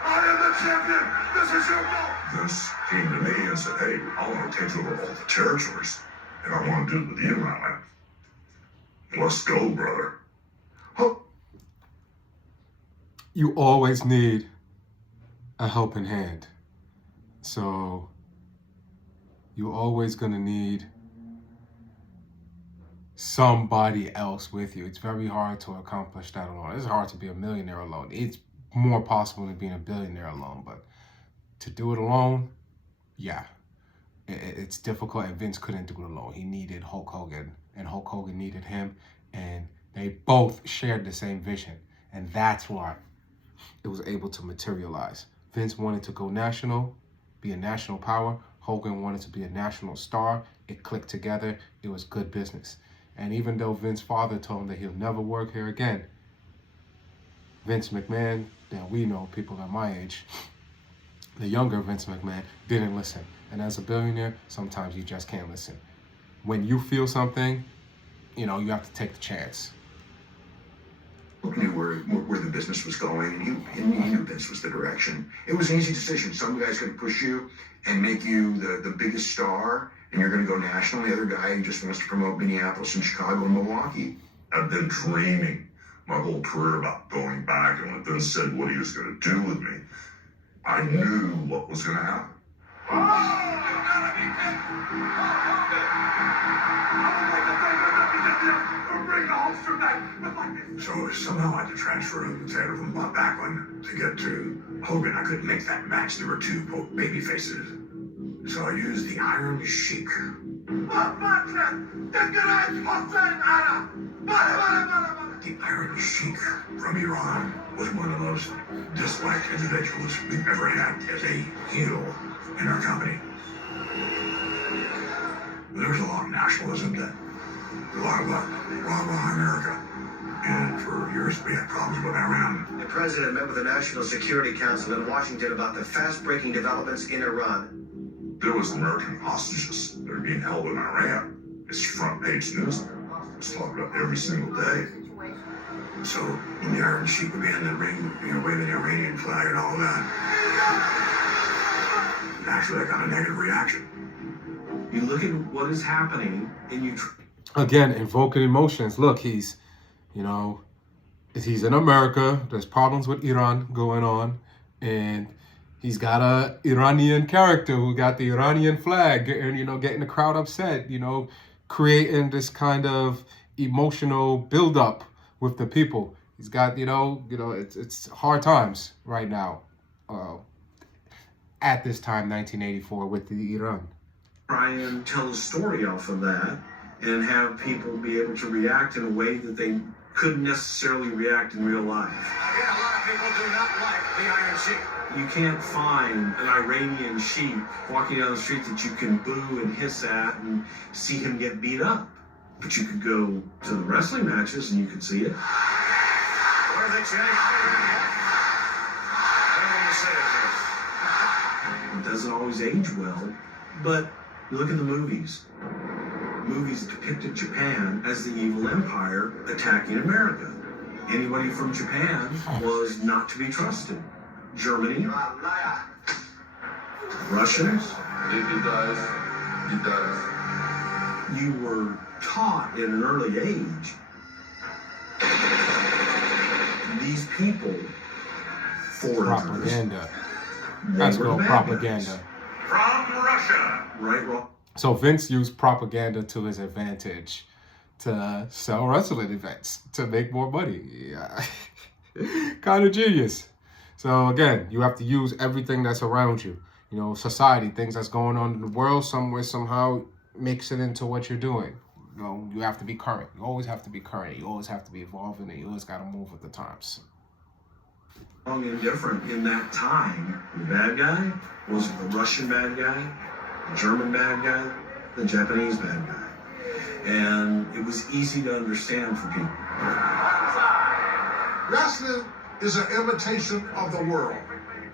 I am the champion. This is your belt. Vince came to me and said, hey, I want to take over all the territories, and I want to do it with you. And I went, let's go, brother. You always need a helping hand. So you're always going to need somebody else with you. It's very hard to accomplish that alone. It's hard to be a millionaire alone. It's more possible than being a billionaire alone, but to do it alone, yeah. it's difficult, and Vince couldn't do it alone. He needed Hulk Hogan, and Hulk Hogan needed him, and they both shared the same vision, and that's why it was able to materialize. Vince wanted to go national, be a national power. Hogan wanted to be a national star. It clicked together. It was good business. And even though Vince's father told him that he'll never work here again, Vince McMahon, that we know, people at my age, the younger Vince McMahon, didn't listen. And as a billionaire, sometimes you just can't listen. When you feel something, you know, you have to take the chance. Knew where the business was going, and he knew this was the direction. It was an easy decision. Some guy's going to push you and make you the biggest star, and you're going to go national. The other guy just wants to promote Minneapolis and Chicago and Milwaukee. I've been dreaming my whole career about going back, and when Vince said what he was going to do with me, I knew what was going to happen. So somehow I had to transfer the head from Bob Backlund to get to Hogan. I couldn't make that match. There were two baby faces. So I used the Iron Sheik. The Iron Sheik from Iran was one of the most disliked individuals we've ever had as a heel in our company. There was a lot of nationalism then. A lot of rah-rah America. And for years we had problems with Iran. The president met with the National Security Council in Washington about the fast-breaking developments in Iran. There was American hostages that are being held in Iran. It's front-page news. It's talked about every single day. So when the Iron Sheik would be in the ring, waving the Iranian flag and all that, actually I got a negative reaction. You look at what is happening, and you... Again, invoking emotions. Look, he's in America. There's problems with Iran going on, and he's got a Iranian character who got the Iranian flag, and getting the crowd upset. Creating this kind of emotional buildup with the people. He's got it's hard times right now. At this time, 1984, with the Iran. Try and tell a story off of that, and have people be able to react in a way that they couldn't necessarily react in real life. Again, a lot of people do not like the Iron Sheik. You can't find an Iranian sheik walking down the street that you can boo and hiss at and see him get beat up. But you could go to the wrestling matches and you could see it. What are they chanting? I don't want to say it. It doesn't always age well, but look at the movies. Movies depicted Japan as the evil empire attacking America. Anybody from Japan was not to be trusted. Germany, Russians. If he does, he does. You were taught at an early age, these people, foreigners, propaganda. That's called propaganda. From Russia. Right, wrong. So Vince used propaganda to his advantage to sell wrestling events, to make more money. Yeah. Kind of genius. So again, you have to use everything that's around you. Society, things that's going on in the world, somewhere, somehow makes it into what you're doing. You have to be current. You always have to be current. You always have to be evolving, and you always got to move with the times. Wrong and different in that time. The bad guy was the Russian bad guy, the German bad guy, the Japanese bad guy. And it was easy to understand for people. Wrestling is an imitation of the world.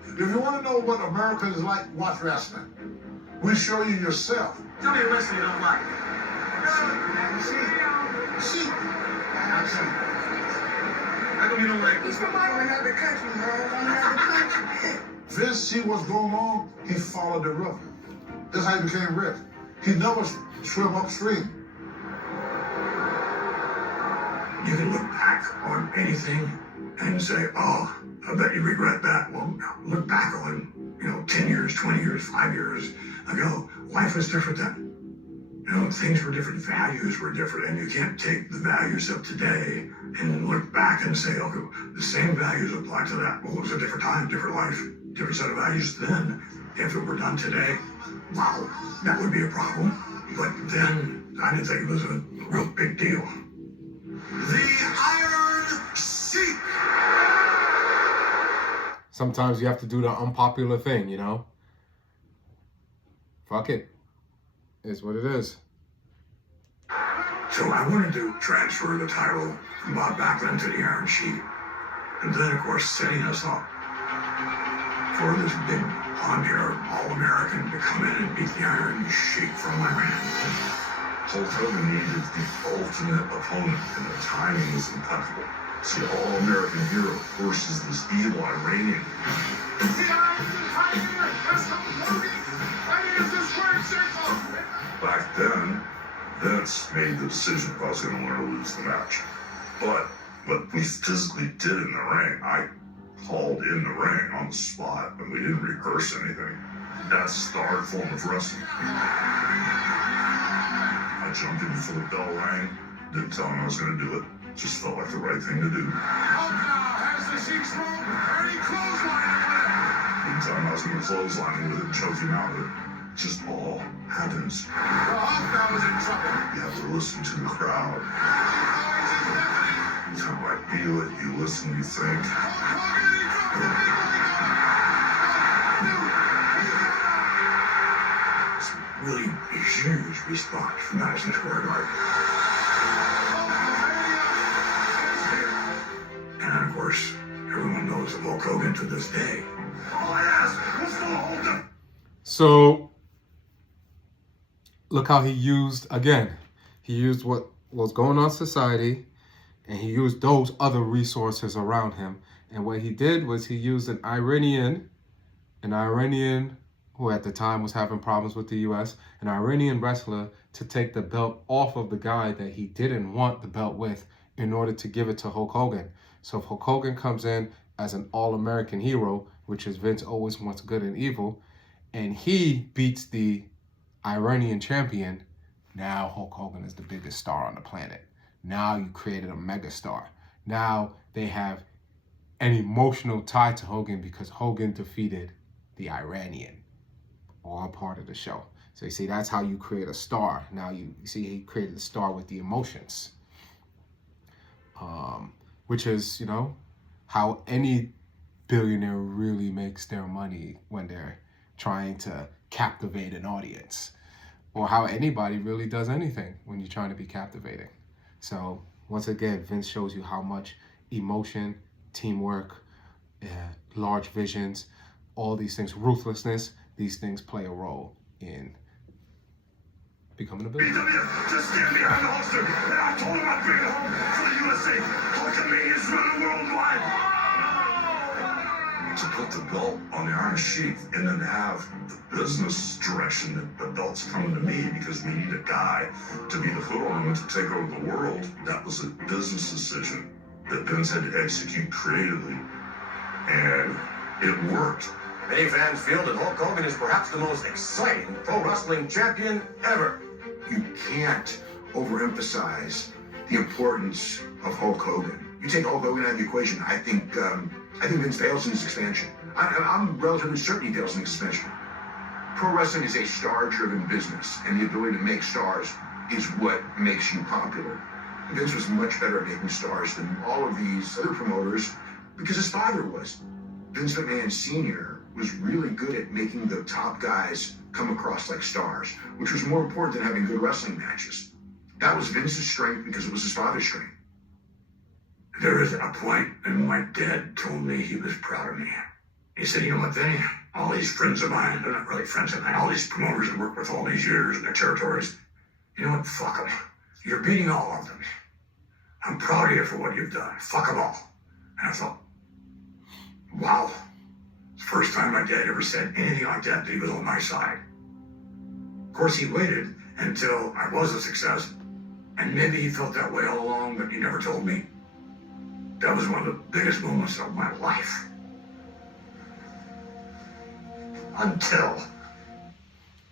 If you want to know what America is like, watch wrestling. We show you yourself. Tell me a wrestler you don't like. See? How come you don't like He's from another country, man. Another country. Vince see what's going on, he followed the river. That's how he became rich. He never swim upstream. You can look back on anything and say, oh, I bet you regret that. Well, look back on, 10 years, 20 years, 5 years ago. Life was different then. Things were different, values were different, and you can't take the values of today and look back and say, okay, the same values apply to that. Well, it was a different time, different life, different set of values then. If it were done today, wow, that would be a problem. But then, I didn't think it was a real big deal. The Iron Sheik. Sometimes you have to do the unpopular thing, you know? Fuck it. It's what it is. So I wanted to transfer the title from Bob Backlund to the Iron Sheik. And then, of course, setting us up for this big on-air All-American to come in and beat the Iron Sheik from Iran. Hulk Hogan needed the ultimate opponent, and the timing was impeccable. It's the all-American hero versus this evil Iranian. Back then, Vince made the decision if I was going to win or lose the match. But what we physically did in the ring, I called in the ring on the spot, and we didn't rehearse anything. That's the art form of wrestling. I jumped in before the bell rang, didn't tell him I was going to do it. Just felt like the right thing to do. Hulk now has the Sheik's rope, and he clotheslined him with it. Didn't tell him I was going to clothesline him with it and choke him out of it. It just all happens. The Hulk now is in trouble. You have to listen to the crowd. You kind of like feel it, you listen, you think. It's really a huge response from Madison Square Garden. And of course, everyone knows of Hulk Hogan to this day. All I ask was for the whole So, look how he used what was going on in society, and he used those other resources around him. And what he did was he used an Iranian who at the time was having problems with the US, an Iranian wrestler, to take the belt off of the guy that he didn't want the belt with in order to give it to Hulk Hogan. So if Hulk Hogan comes in as an all-American hero, which is Vince always wants good and evil, and he beats the Iranian champion, now Hulk Hogan is the biggest star on the planet. Now you created a mega star. Now they have an emotional tie to Hogan because Hogan defeated the Iranian. All part of the show. So you see, that's how you create a star. Now you see he created a star with the emotions. Which is, you know, how any billionaire really makes their money when they're trying to captivate an audience. Or how anybody really does anything when you're trying to be captivating. So once again, Vince shows you how much emotion, teamwork, large visions, all these things, ruthlessness, these things play a role in becoming a billionaire. Just stand behind the holster, and I told him I'd bring it home for the USA. Hulkamania's running worldwide. To put the belt on the Iron Sheik and then have the business direction that the belt's coming to me because we need a guy to be the foot ornament to take over the world, that was a business decision that Vince had to execute creatively. And it worked. Many fans feel that Hulk Hogan is perhaps the most exciting pro wrestling champion ever. You can't overemphasize the importance of Hulk Hogan. You take Hulk Hogan out of the equation, I think Vince fails in his expansion. I'm relatively certain he fails in his expansion. Pro wrestling is a star-driven business, and the ability to make stars is what makes you popular. Vince was much better at making stars than all of these other promoters because his father was. Vince McMahon Sr. was really good at making the top guys come across like stars, which was more important than having good wrestling matches. That was Vince's strength because it was his father's strength. There is a point when my dad told me he was proud of me. He said, you know what, Vinny? All these friends of mine, they're not really friends of mine, all these promoters I've worked with all these years in their territories, you know what, fuck them. You're beating all of them. I'm proud of you for what you've done. Fuck them all. And I thought, wow. It's the first time my dad ever said anything like that he was on my side. Of course, he waited until I was a success, and maybe he felt that way all along, but he never told me. That was one of the biggest moments of my life. Until.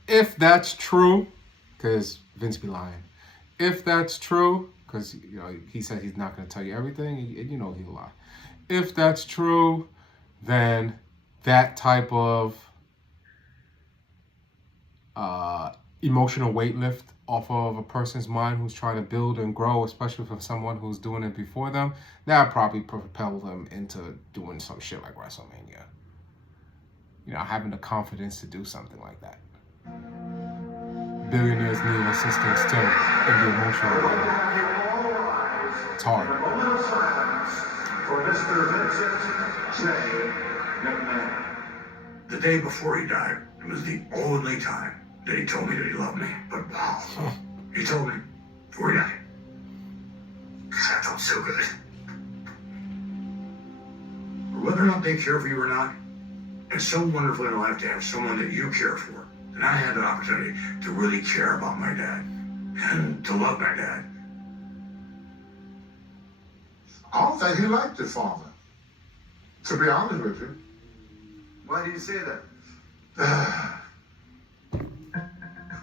If that's true, because Vince be lying. If that's true, because you know he said he's not going to tell you everything, and you know he'll lie. If that's true, then that type of emotional weight lift off of a person's mind who's trying to build and grow, especially for someone who's doing it before them, that probably propel them into doing some shit like WrestleMania. You know, having the confidence to do something like that. Billionaires need assistance too in the emotional way. It's hard. For Mr. Vincent J. McMahon. The day before he died, it was the only time that he told me that he loved me. But wow, he told me before he died. That felt so good. Whether or not they care for you or not, it's so wonderful in life to have someone that you care for. And I had the opportunity to really care about my dad and to love my dad. I don't think he liked his father, to be honest with you. Why do you say that?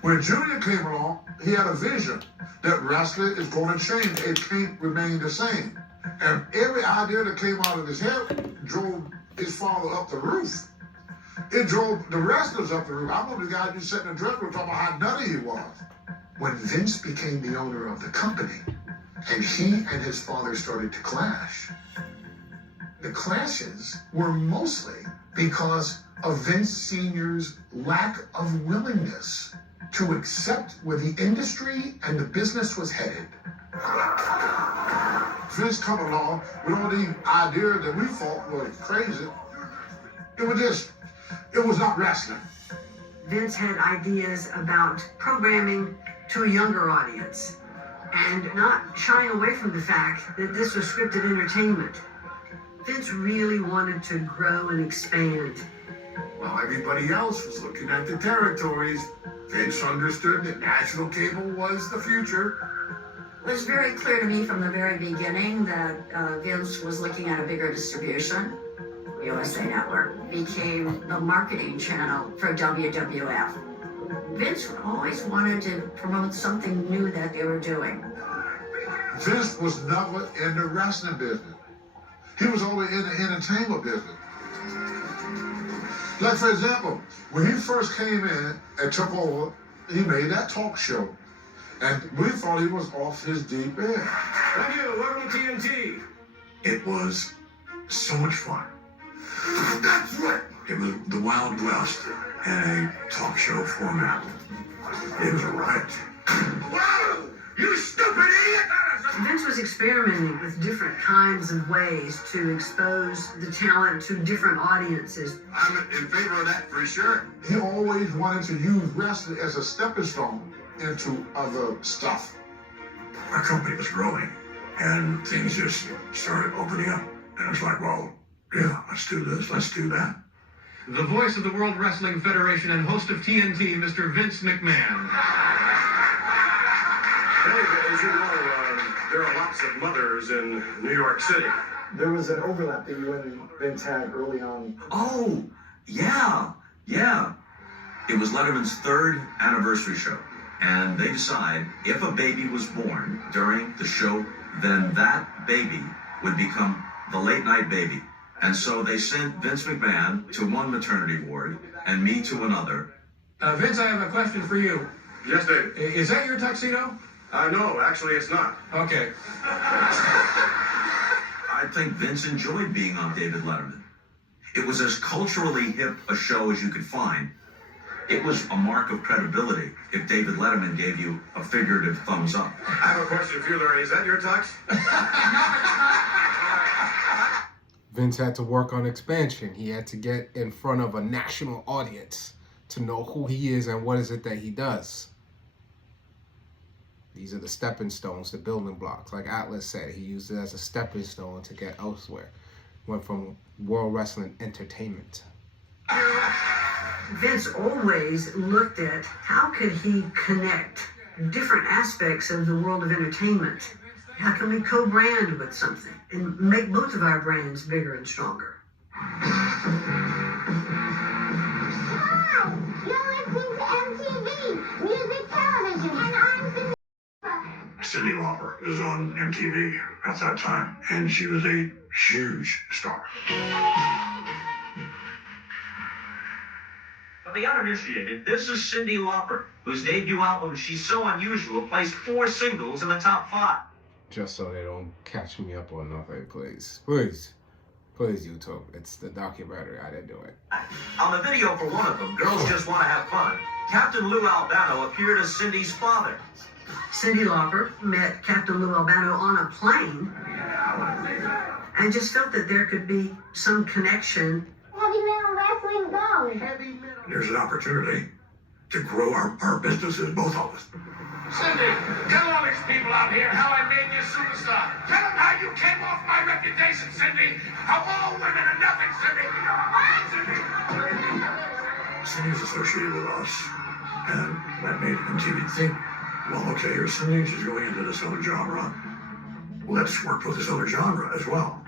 When Junior came along, he had a vision that wrestling is going to change. It can't remain the same. And every idea that came out of his head drove his father up the roof. It drove the wrestlers up the roof. I remember the guy just sitting in the dressing room talking about how nutty he was. When Vince became the owner of the company, and he and his father started to clash, the clashes were mostly because of Vince Sr.'s lack of willingness to accept where the industry and the business was headed. Vince come along with all these ideas that we thought were crazy. It was not wrestling. Vince had ideas about programming to a younger audience and not shying away from the fact that this was scripted entertainment. Vince really wanted to grow and expand. While everybody else was looking at the territories, Vince understood that national cable was the future. It was very clear to me from the very beginning that Vince was looking at a bigger distribution. USA Network became the marketing channel for WWF. Vince always wanted to promote something new that they were doing. Vince was never in the wrestling business. He was always in the entertainment business. Like, for example, when he first came in and took over, he made that talk show. And we thought he was off his deep end. Thank you. Welcome to TNT. It was so much fun. That's right. It was the Wild West in a talk show format. It was a riot. Wow! You stupid idiot! Vince was experimenting with different kinds of ways to expose the talent to different audiences. I'm in favor of that for sure. He always wanted to use wrestling as a stepping stone into other stuff. Our company was growing, and things just started opening up. And I was like, well, yeah, let's do this, let's do that. The voice of the World Wrestling Federation and host of TNT, Mr. Vince McMahon. Hey, as you know, there are lots of mothers in New York City. There was an overlap that you and Vince had early on. Oh, yeah. It was Letterman's 3rd anniversary show. And they decide if a baby was born during the show, then that baby would become the late night baby. And so they sent Vince McMahon to one maternity ward and me to another. Vince, I have a question for you. Yes, Dave. Is that your tuxedo? No, actually it's not. Okay. I think Vince enjoyed being on David Letterman. It was as culturally hip a show as you could find. It was a mark of credibility if David Letterman gave you a figurative thumbs up. I have a question for you, Larry. Is that your tux? Vince had to work on expansion. He had to get in front of a national audience to know who he is and what is it that he does. These are the stepping stones, the building blocks. Like Atlas said, he used it as a stepping stone to get elsewhere. Went from World Wrestling Entertainment. Vince always looked at how could he connect different aspects of the world of entertainment. How can we co-brand with something and make both of our brands bigger and stronger? Hi, you're listening to MTV, music television, and I'm Cyndi Lauper was on MTV at that time, and she was a huge star. the uninitiated, this is Cyndi Lauper, whose debut album, She's So Unusual, placed 4 singles in the top 5. Just so they don't catch me up on nothing, please. Please. Please, YouTube. It's the documentary. I didn't do it. On the video for one of them, Girls Just Want to Have Fun, Captain Lou Albano appeared as Cindy's father. Cyndi Lauper met Captain Lou Albano on a plane and just felt that there could be some connection. Heavy metal wrestling goes. There's an opportunity to grow our businesses, both of us. Cyndi, tell all these people out here how I made you a superstar. Tell them how you came off my reputation, Cyndi. How all women are nothing, Cyndi. Cindy's associated with us, and that made MTV think, well, okay, here's Cindy, she's going into this other genre. Let's work with this other genre as well.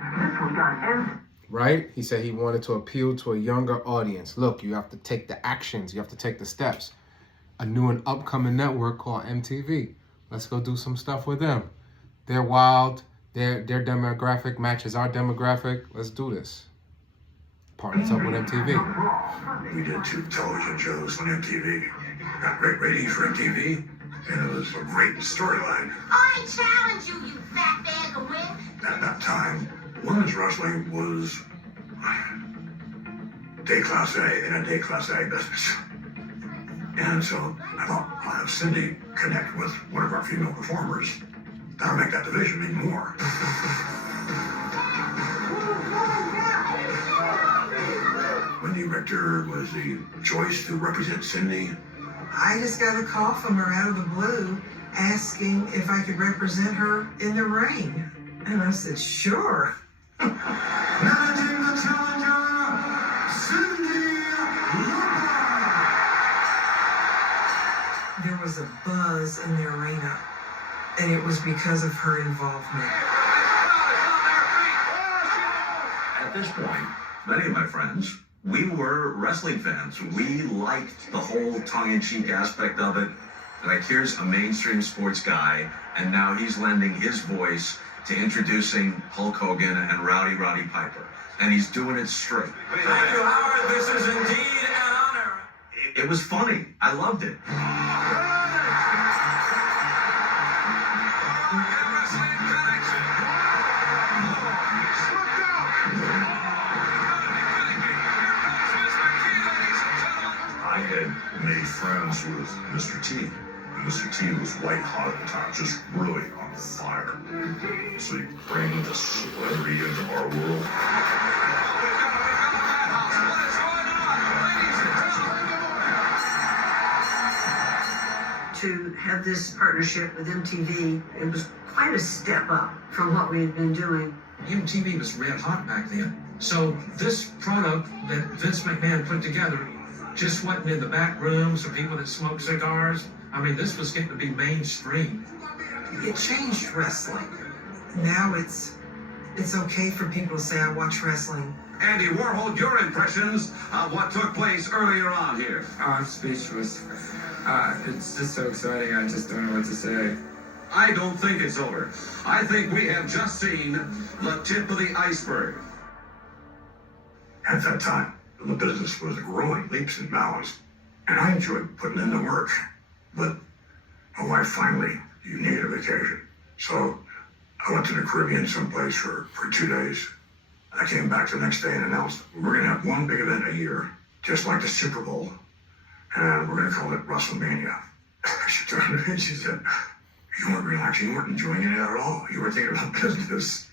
Right? He said he wanted to appeal to a younger audience. Look, you have to take the actions. You have to take the steps. A new and upcoming network called MTV. Let's go do some stuff with them. They're wild. Their demographic matches our demographic. Let's do this. Partners up with MTV. We did 2 television shows on MTV. Got great ratings for MTV, and it was a great storyline. I challenge you, you fat bag of wit. At that time, women's wrestling was day class A in a day class A business. And so I thought, I'll have Cyndi connect with one of our female performers. That'll make that division even more. Wendy Richter was the choice to represent Cyndi. I just got a call from her out of the blue asking if I could represent her in the ring. And I said, sure. Managing the challenger, Cyndi Lauper. There was a buzz in the arena, and it was because of her involvement. At this point, many of my friends, we were wrestling fans. We liked the whole tongue-in-cheek aspect of it. Like, here's a mainstream sports guy, and now he's lending his voice to introducing Hulk Hogan and Rowdy Piper. And he's doing it straight. Thank you, Howard. This is indeed an honor. It was funny. I loved it. I had made friends with Mr. T. And Mr. T was white hot at the time, just really on fire. So you bring the celebrity into our world. To have this partnership with MTV, it was quite a step up from what we had been doing. MTV was red hot back then. So this product that Vince McMahon put together just wasn't in the back rooms or people that smoke cigars. I mean, this was getting to be mainstream. It changed wrestling. Now it's okay for people to say, I watch wrestling. Andy Warhol, your impressions of what took place earlier on here. I'm speechless. It's just so exciting. I just don't know what to say. I don't think it's over. I think we have just seen the tip of the iceberg. At that time, the business was growing leaps and bounds, and I enjoyed putting in the work. But my wife finally, you need a vacation. So I went to the Caribbean someplace for 2 days. I came back the next day and announced we're going to have one big event a year, just like the Super Bowl, and we're going to call it WrestleMania. She turned to me and she said, you weren't relaxing, you weren't enjoying it at all. You were thinking about business.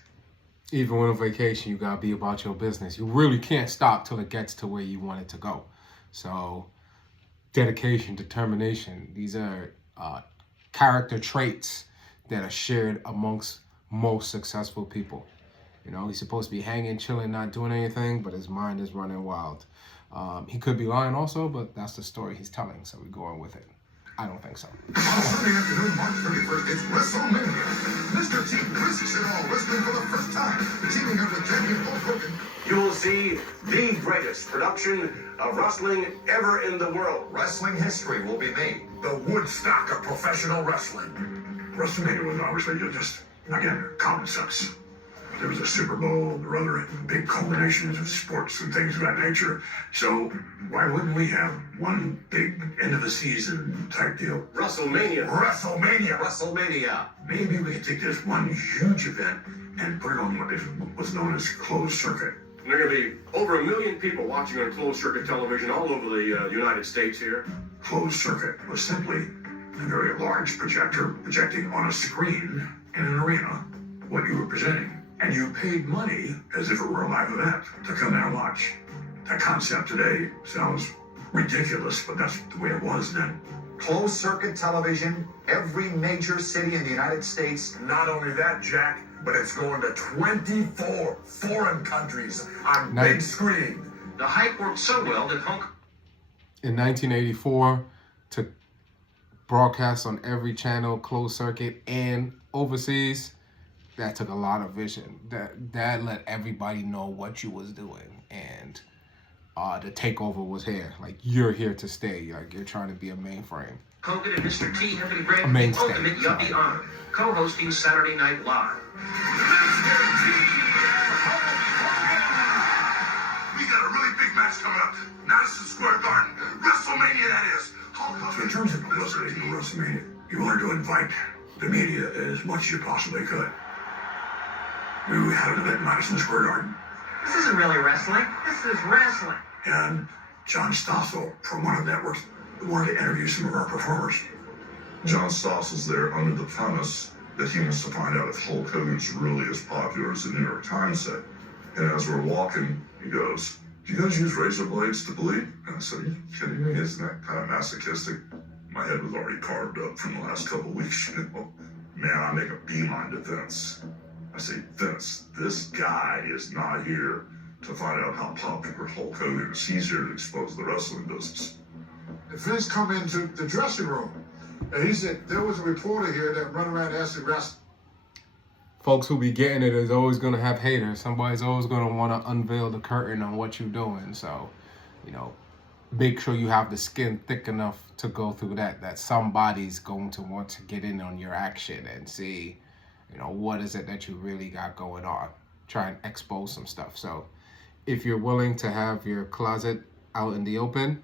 Even on a vacation, you gotta be about your business. You really can't stop till it gets to where you want it to go. So, dedication, determination, these are character traits that are shared amongst most successful people. You know, he's supposed to be hanging, chilling, not doing anything, but his mind is running wild. He could be lying also, but that's the story he's telling, so we're going with it. I don't think so. On Sunday afternoon, March 31st, it's WrestleMania. Mr. T risks it all, wrestling for the first time, teaming up with champion Hulk Hogan. You will see the greatest production of wrestling ever in the world. Wrestling history will be made. The Woodstock of professional wrestling. WrestleMania was obviously just, again, common sense. There was a Super Bowl, there were other big culminations of sports and things of that nature. So why wouldn't we have one big end of the season type deal? WrestleMania. WrestleMania. Maybe we could take this one huge event and put it on what was known as closed circuit. And there are going to be over 1 million people watching on closed circuit television all over the United States here. Closed circuit was simply a very large projector projecting on a screen in an arena what you were presenting. And you paid money as if it were a live event to come there and watch. That concept today sounds ridiculous, but that's the way it was then. Closed circuit television, every major city in the United States. Not only that, Jack, but it's going to 24 foreign countries on big screen. The hype worked so well that In 1984, to broadcast on every channel, closed circuit, and overseas, that took a lot of vision. That let everybody know what you was doing, and the takeover was here. Like, you're here to stay. Like, you're trying to be a mainframe. Hogan and Mr. T have been granted the ultimate yuppie honor, co-hosting Saturday Night Live. We got a really big match coming up. Madison Square Garden. WrestleMania, that is. So in terms of publicity for WrestleMania, you wanted to invite the media as much as you possibly could. We had an event in Madison Square Garden. This isn't really wrestling. This is wrestling. And John Stossel from one of the networks wanted to interview some of our performers. John Stossel's there under the premise that he wants to find out if Hulk Hogan's really as popular as the New York Times said. And as we're walking, he goes, "Do you guys use razor blades to bleed?" And I said, "Are you kidding me? Isn't that kind of masochistic?" My head was already carved up from the last couple of weeks, you know. Man, I make a beeline to Vince. I say, "Vince, this guy is not here to find out how popular Hulk Hogan is. He's here to expose the wrestling business." Vince come into the dressing room, and he said, there was a reporter here that run around asking wrestling. Folks who be getting it is always going to have haters. Somebody's always going to want to unveil the curtain on what you're doing. So, you know, make sure you have the skin thick enough to go through that somebody's going to want to get in on your action and see, you know, what is it that you really got going on. Try and expose some stuff. So if you're willing to have your closet out in the open,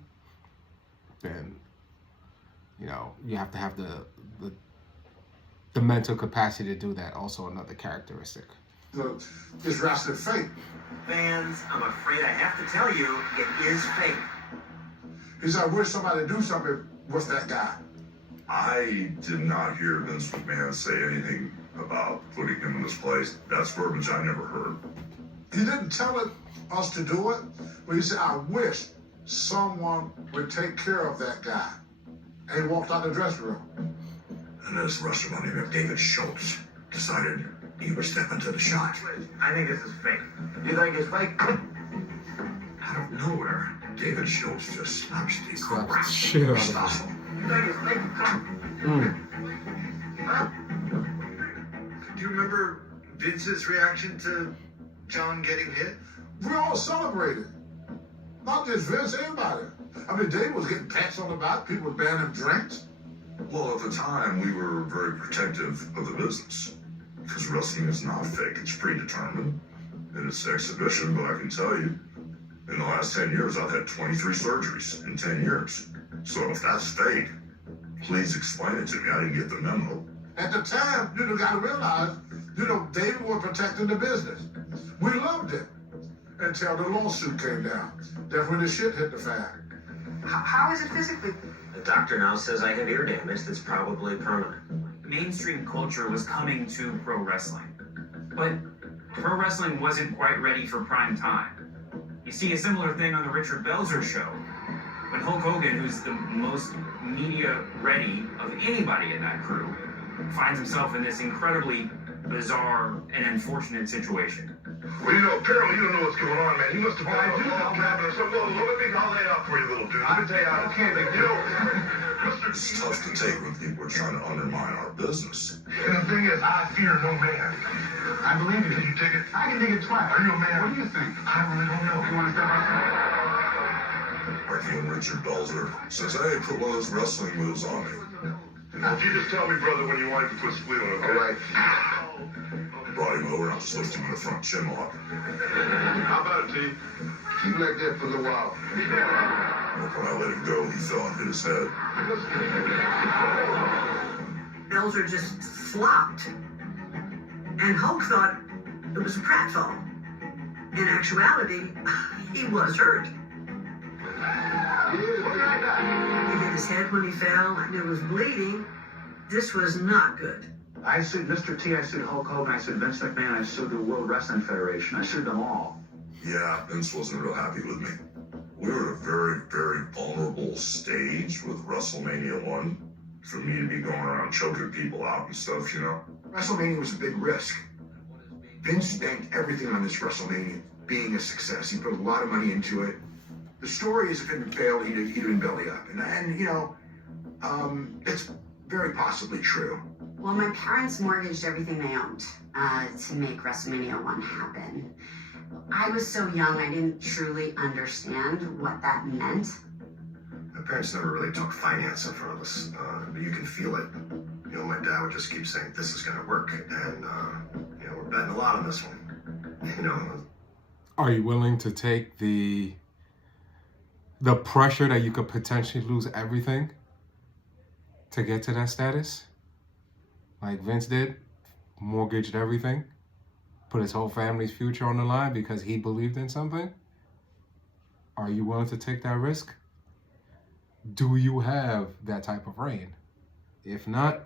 then, you know, you have to have the mental capacity to do that. Also another characteristic. Is wrestling fake? Fans, I'm afraid I have to tell you, it is fake. He said, I wish somebody do something with that guy. I did not hear Vince McMahon say anything about putting him in this place. That's verbiage I never heard. He didn't tell us to do it, but he said, I wish someone would take care of that guy. And he walked out the dressing room. And this wrestler by the name of David Schultz decided he would step into the shot. I think this is fake. You think it's fake? Out of nowhere, David Schultz just slaps the crap shit out of Stossel. You think it's fake? Do you remember Vince's reaction to John getting hit? We all celebrated. Not just Vince, everybody. I mean, Dave was getting pats on the back. People were banning him drinks. Well, at the time, we were very protective of the business because wrestling is not fake. It's predetermined and it's exhibition. But I can tell you, in the last 10 years, I've had 23 surgeries in 10 years. So if that's fake, please explain it to me. I didn't get the memo. At the time, you got to realize, David was protecting the business. We loved it until the lawsuit came down. That's when the shit hit the fan. How is it physically? The doctor now says I have ear damage that's probably permanent. Mainstream culture was coming to pro wrestling, but pro wrestling wasn't quite ready for prime time. You see a similar thing on the Richard Belzer show, when Hulk Hogan, who's the most media ready of anybody in that crew, finds himself in this incredibly bizarre and unfortunate situation. Well, apparently you don't know what's going on, man. You must have found a log cabin or something. Well, let me lay out for you, little dude. Let me tell you how it's It's tough to take when people are trying to undermine our business. And the thing is, I fear no man. I believe you. Can you dig it? I can dig it twice. Are you a man? What do you think? I really don't know. You want to step outside? Like when Richard Belzer says, "Hey, put one of those wrestling moves on me." You just tell me, brother, when you want to put split on it. All right. Brought him over and I just lifted him in the front chin lock. How about it, T? Keep like that for a little while. When I let him go, he fell and hit his head. Belzer just flopped. And Hulk thought it was a pratfall. In actuality, he was hurt. He hit his head when he fell and it was bleeding. This was not good. I sued Mr. T, I sued Hulk Hogan, I sued Vince McMahon, I sued the World Wrestling Federation, I sued them all. Yeah, Vince wasn't real happy with me. We were at a very, very vulnerable stage with WrestleMania 1 for me to be going around choking people out and stuff, you know? WrestleMania was a big risk. Vince banked everything on this WrestleMania being a success. He put a lot of money into it. The story is if it had failed, he'd have been belly up. And you know, it's very possibly true. Well, my parents mortgaged everything they owned to make WrestleMania 1 happen. I was so young, I didn't truly understand what that meant. My parents never really took finance in front of us, but you can feel it. You know, my dad would just keep saying, this is gonna work, and, you know, we're betting a lot on this one. You know. Are you willing to take the pressure that you could potentially lose everything to get to that status? Like Vince did, mortgaged everything, put his whole family's future on the line because he believed in something? Are you willing to take that risk? Do you have that type of reign? If not,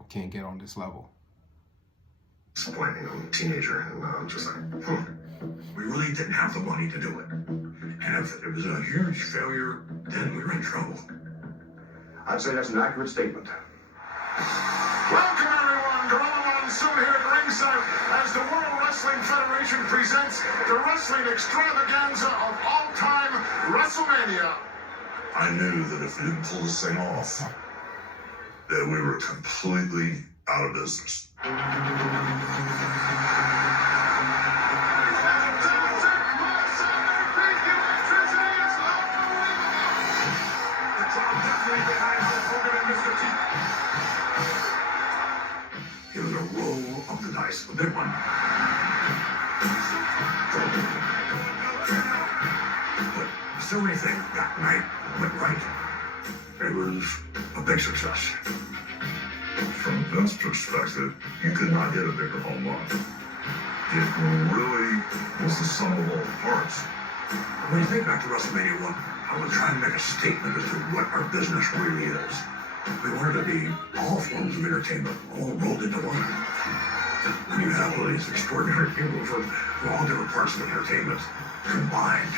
you can't get on this level. Disappointing, I'm a teenager, and I'm just like, We really didn't have the money to do it. And if it was a huge failure, then we were in trouble. I'd say that's an accurate statement. Welcome, everyone. Gorilla One soon here at ringside as the World Wrestling Federation presents the wrestling extravaganza of all time, WrestleMania. I knew that if we didn't pull this thing off, that we were completely out of business. it was a roll of the dice, the big one. But so many things that night went right. It was a big success. From Vince's perspective, you could not hit a bigger home run. It really was the sum of all the parts. When you think back to WrestleMania 1, I was trying to make a statement as to what our business really is. We wanted to be all forms of entertainment, all rolled into one. When you have all these extraordinary people from all different parts of entertainment combined,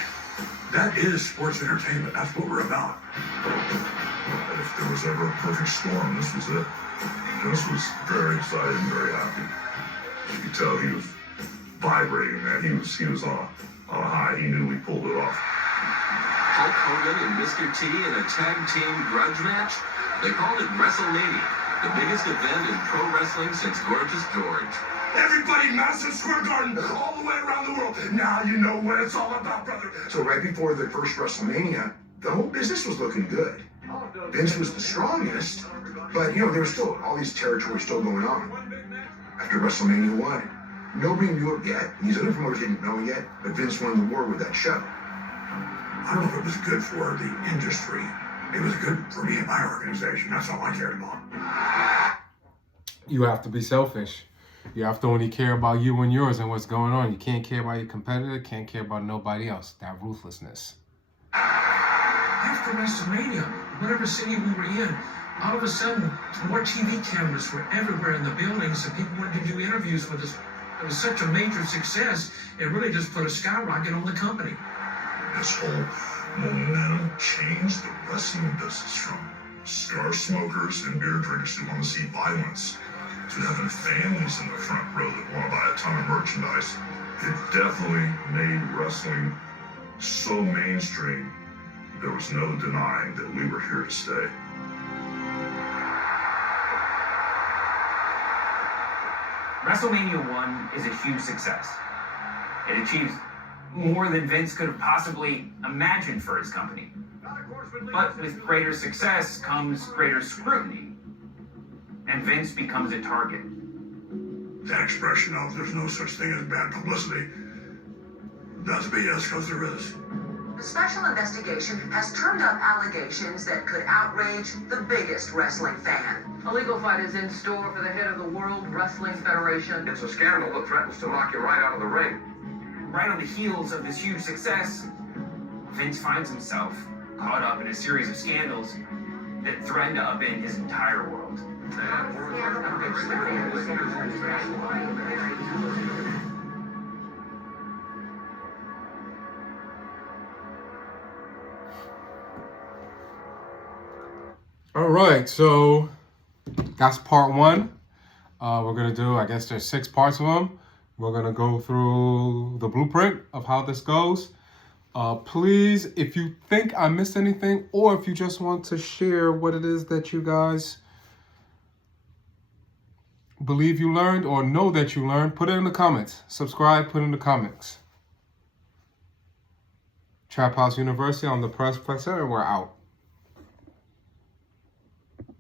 that is sports entertainment. That's what we're about. And if there was ever a perfect storm, this was it. Vince was very excited and very happy. You could tell he was vibrating, man. He was on a high. He knew we pulled it off. Hulk Hogan and Mr. T in a tag team grudge match? They called it WrestleMania, the biggest event in pro wrestling since Gorgeous George. Everybody, Madison Square Garden, all the way around the world. Now you know what it's all about, brother. So right before the first WrestleMania, the whole business was looking good. Vince was the strongest, but, you know, there was still all these territories still going on. After WrestleMania 1, nobody knew it yet. These other promoters didn't know it yet, but Vince won the war with that show. I don't know if it was good for the industry. It was good for me and my organization. That's all I cared about. You have to be selfish. You have to only care about you and yours and what's going on. You can't care about your competitor, can't care about nobody else. That ruthlessness. After WrestleMania, whatever city we were in, all of a sudden, more TV cameras were everywhere in the buildings and people wanted to do interviews with us. It was such a major success, it really just put a skyrocket on the company. This whole momentum changed the wrestling business from cigar smokers and beer drinkers who want to see violence to having families in the front row that want to buy a ton of merchandise. It definitely made wrestling so mainstream, there was no denying that we were here to stay. WrestleMania 1 is a huge success. It achieves more than Vince could have possibly imagined for his company. But with greater success comes greater scrutiny, and Vince becomes a target. That expression of there's no such thing as bad publicity, that's BS, because there is. The special investigation has turned up allegations that could outrage the biggest wrestling fan. A legal fight is in store for the head of the World Wrestling Federation. It's a scandal that threatens to knock you right out of the ring. Right on the heels of this huge success, Vince finds himself caught up in a series of scandals that threaten to upend his entire world. All right, so that's part one. We're gonna do, I guess there's 6 parts of them. We're gonna go through the blueprint of how this goes. Please, if you think I missed anything, or if you just want to share what it is that you guys believe you learned or know that you learned, put it in the comments. Subscribe, put it in the comments. Trap House University on the Press Plexer, and we're out.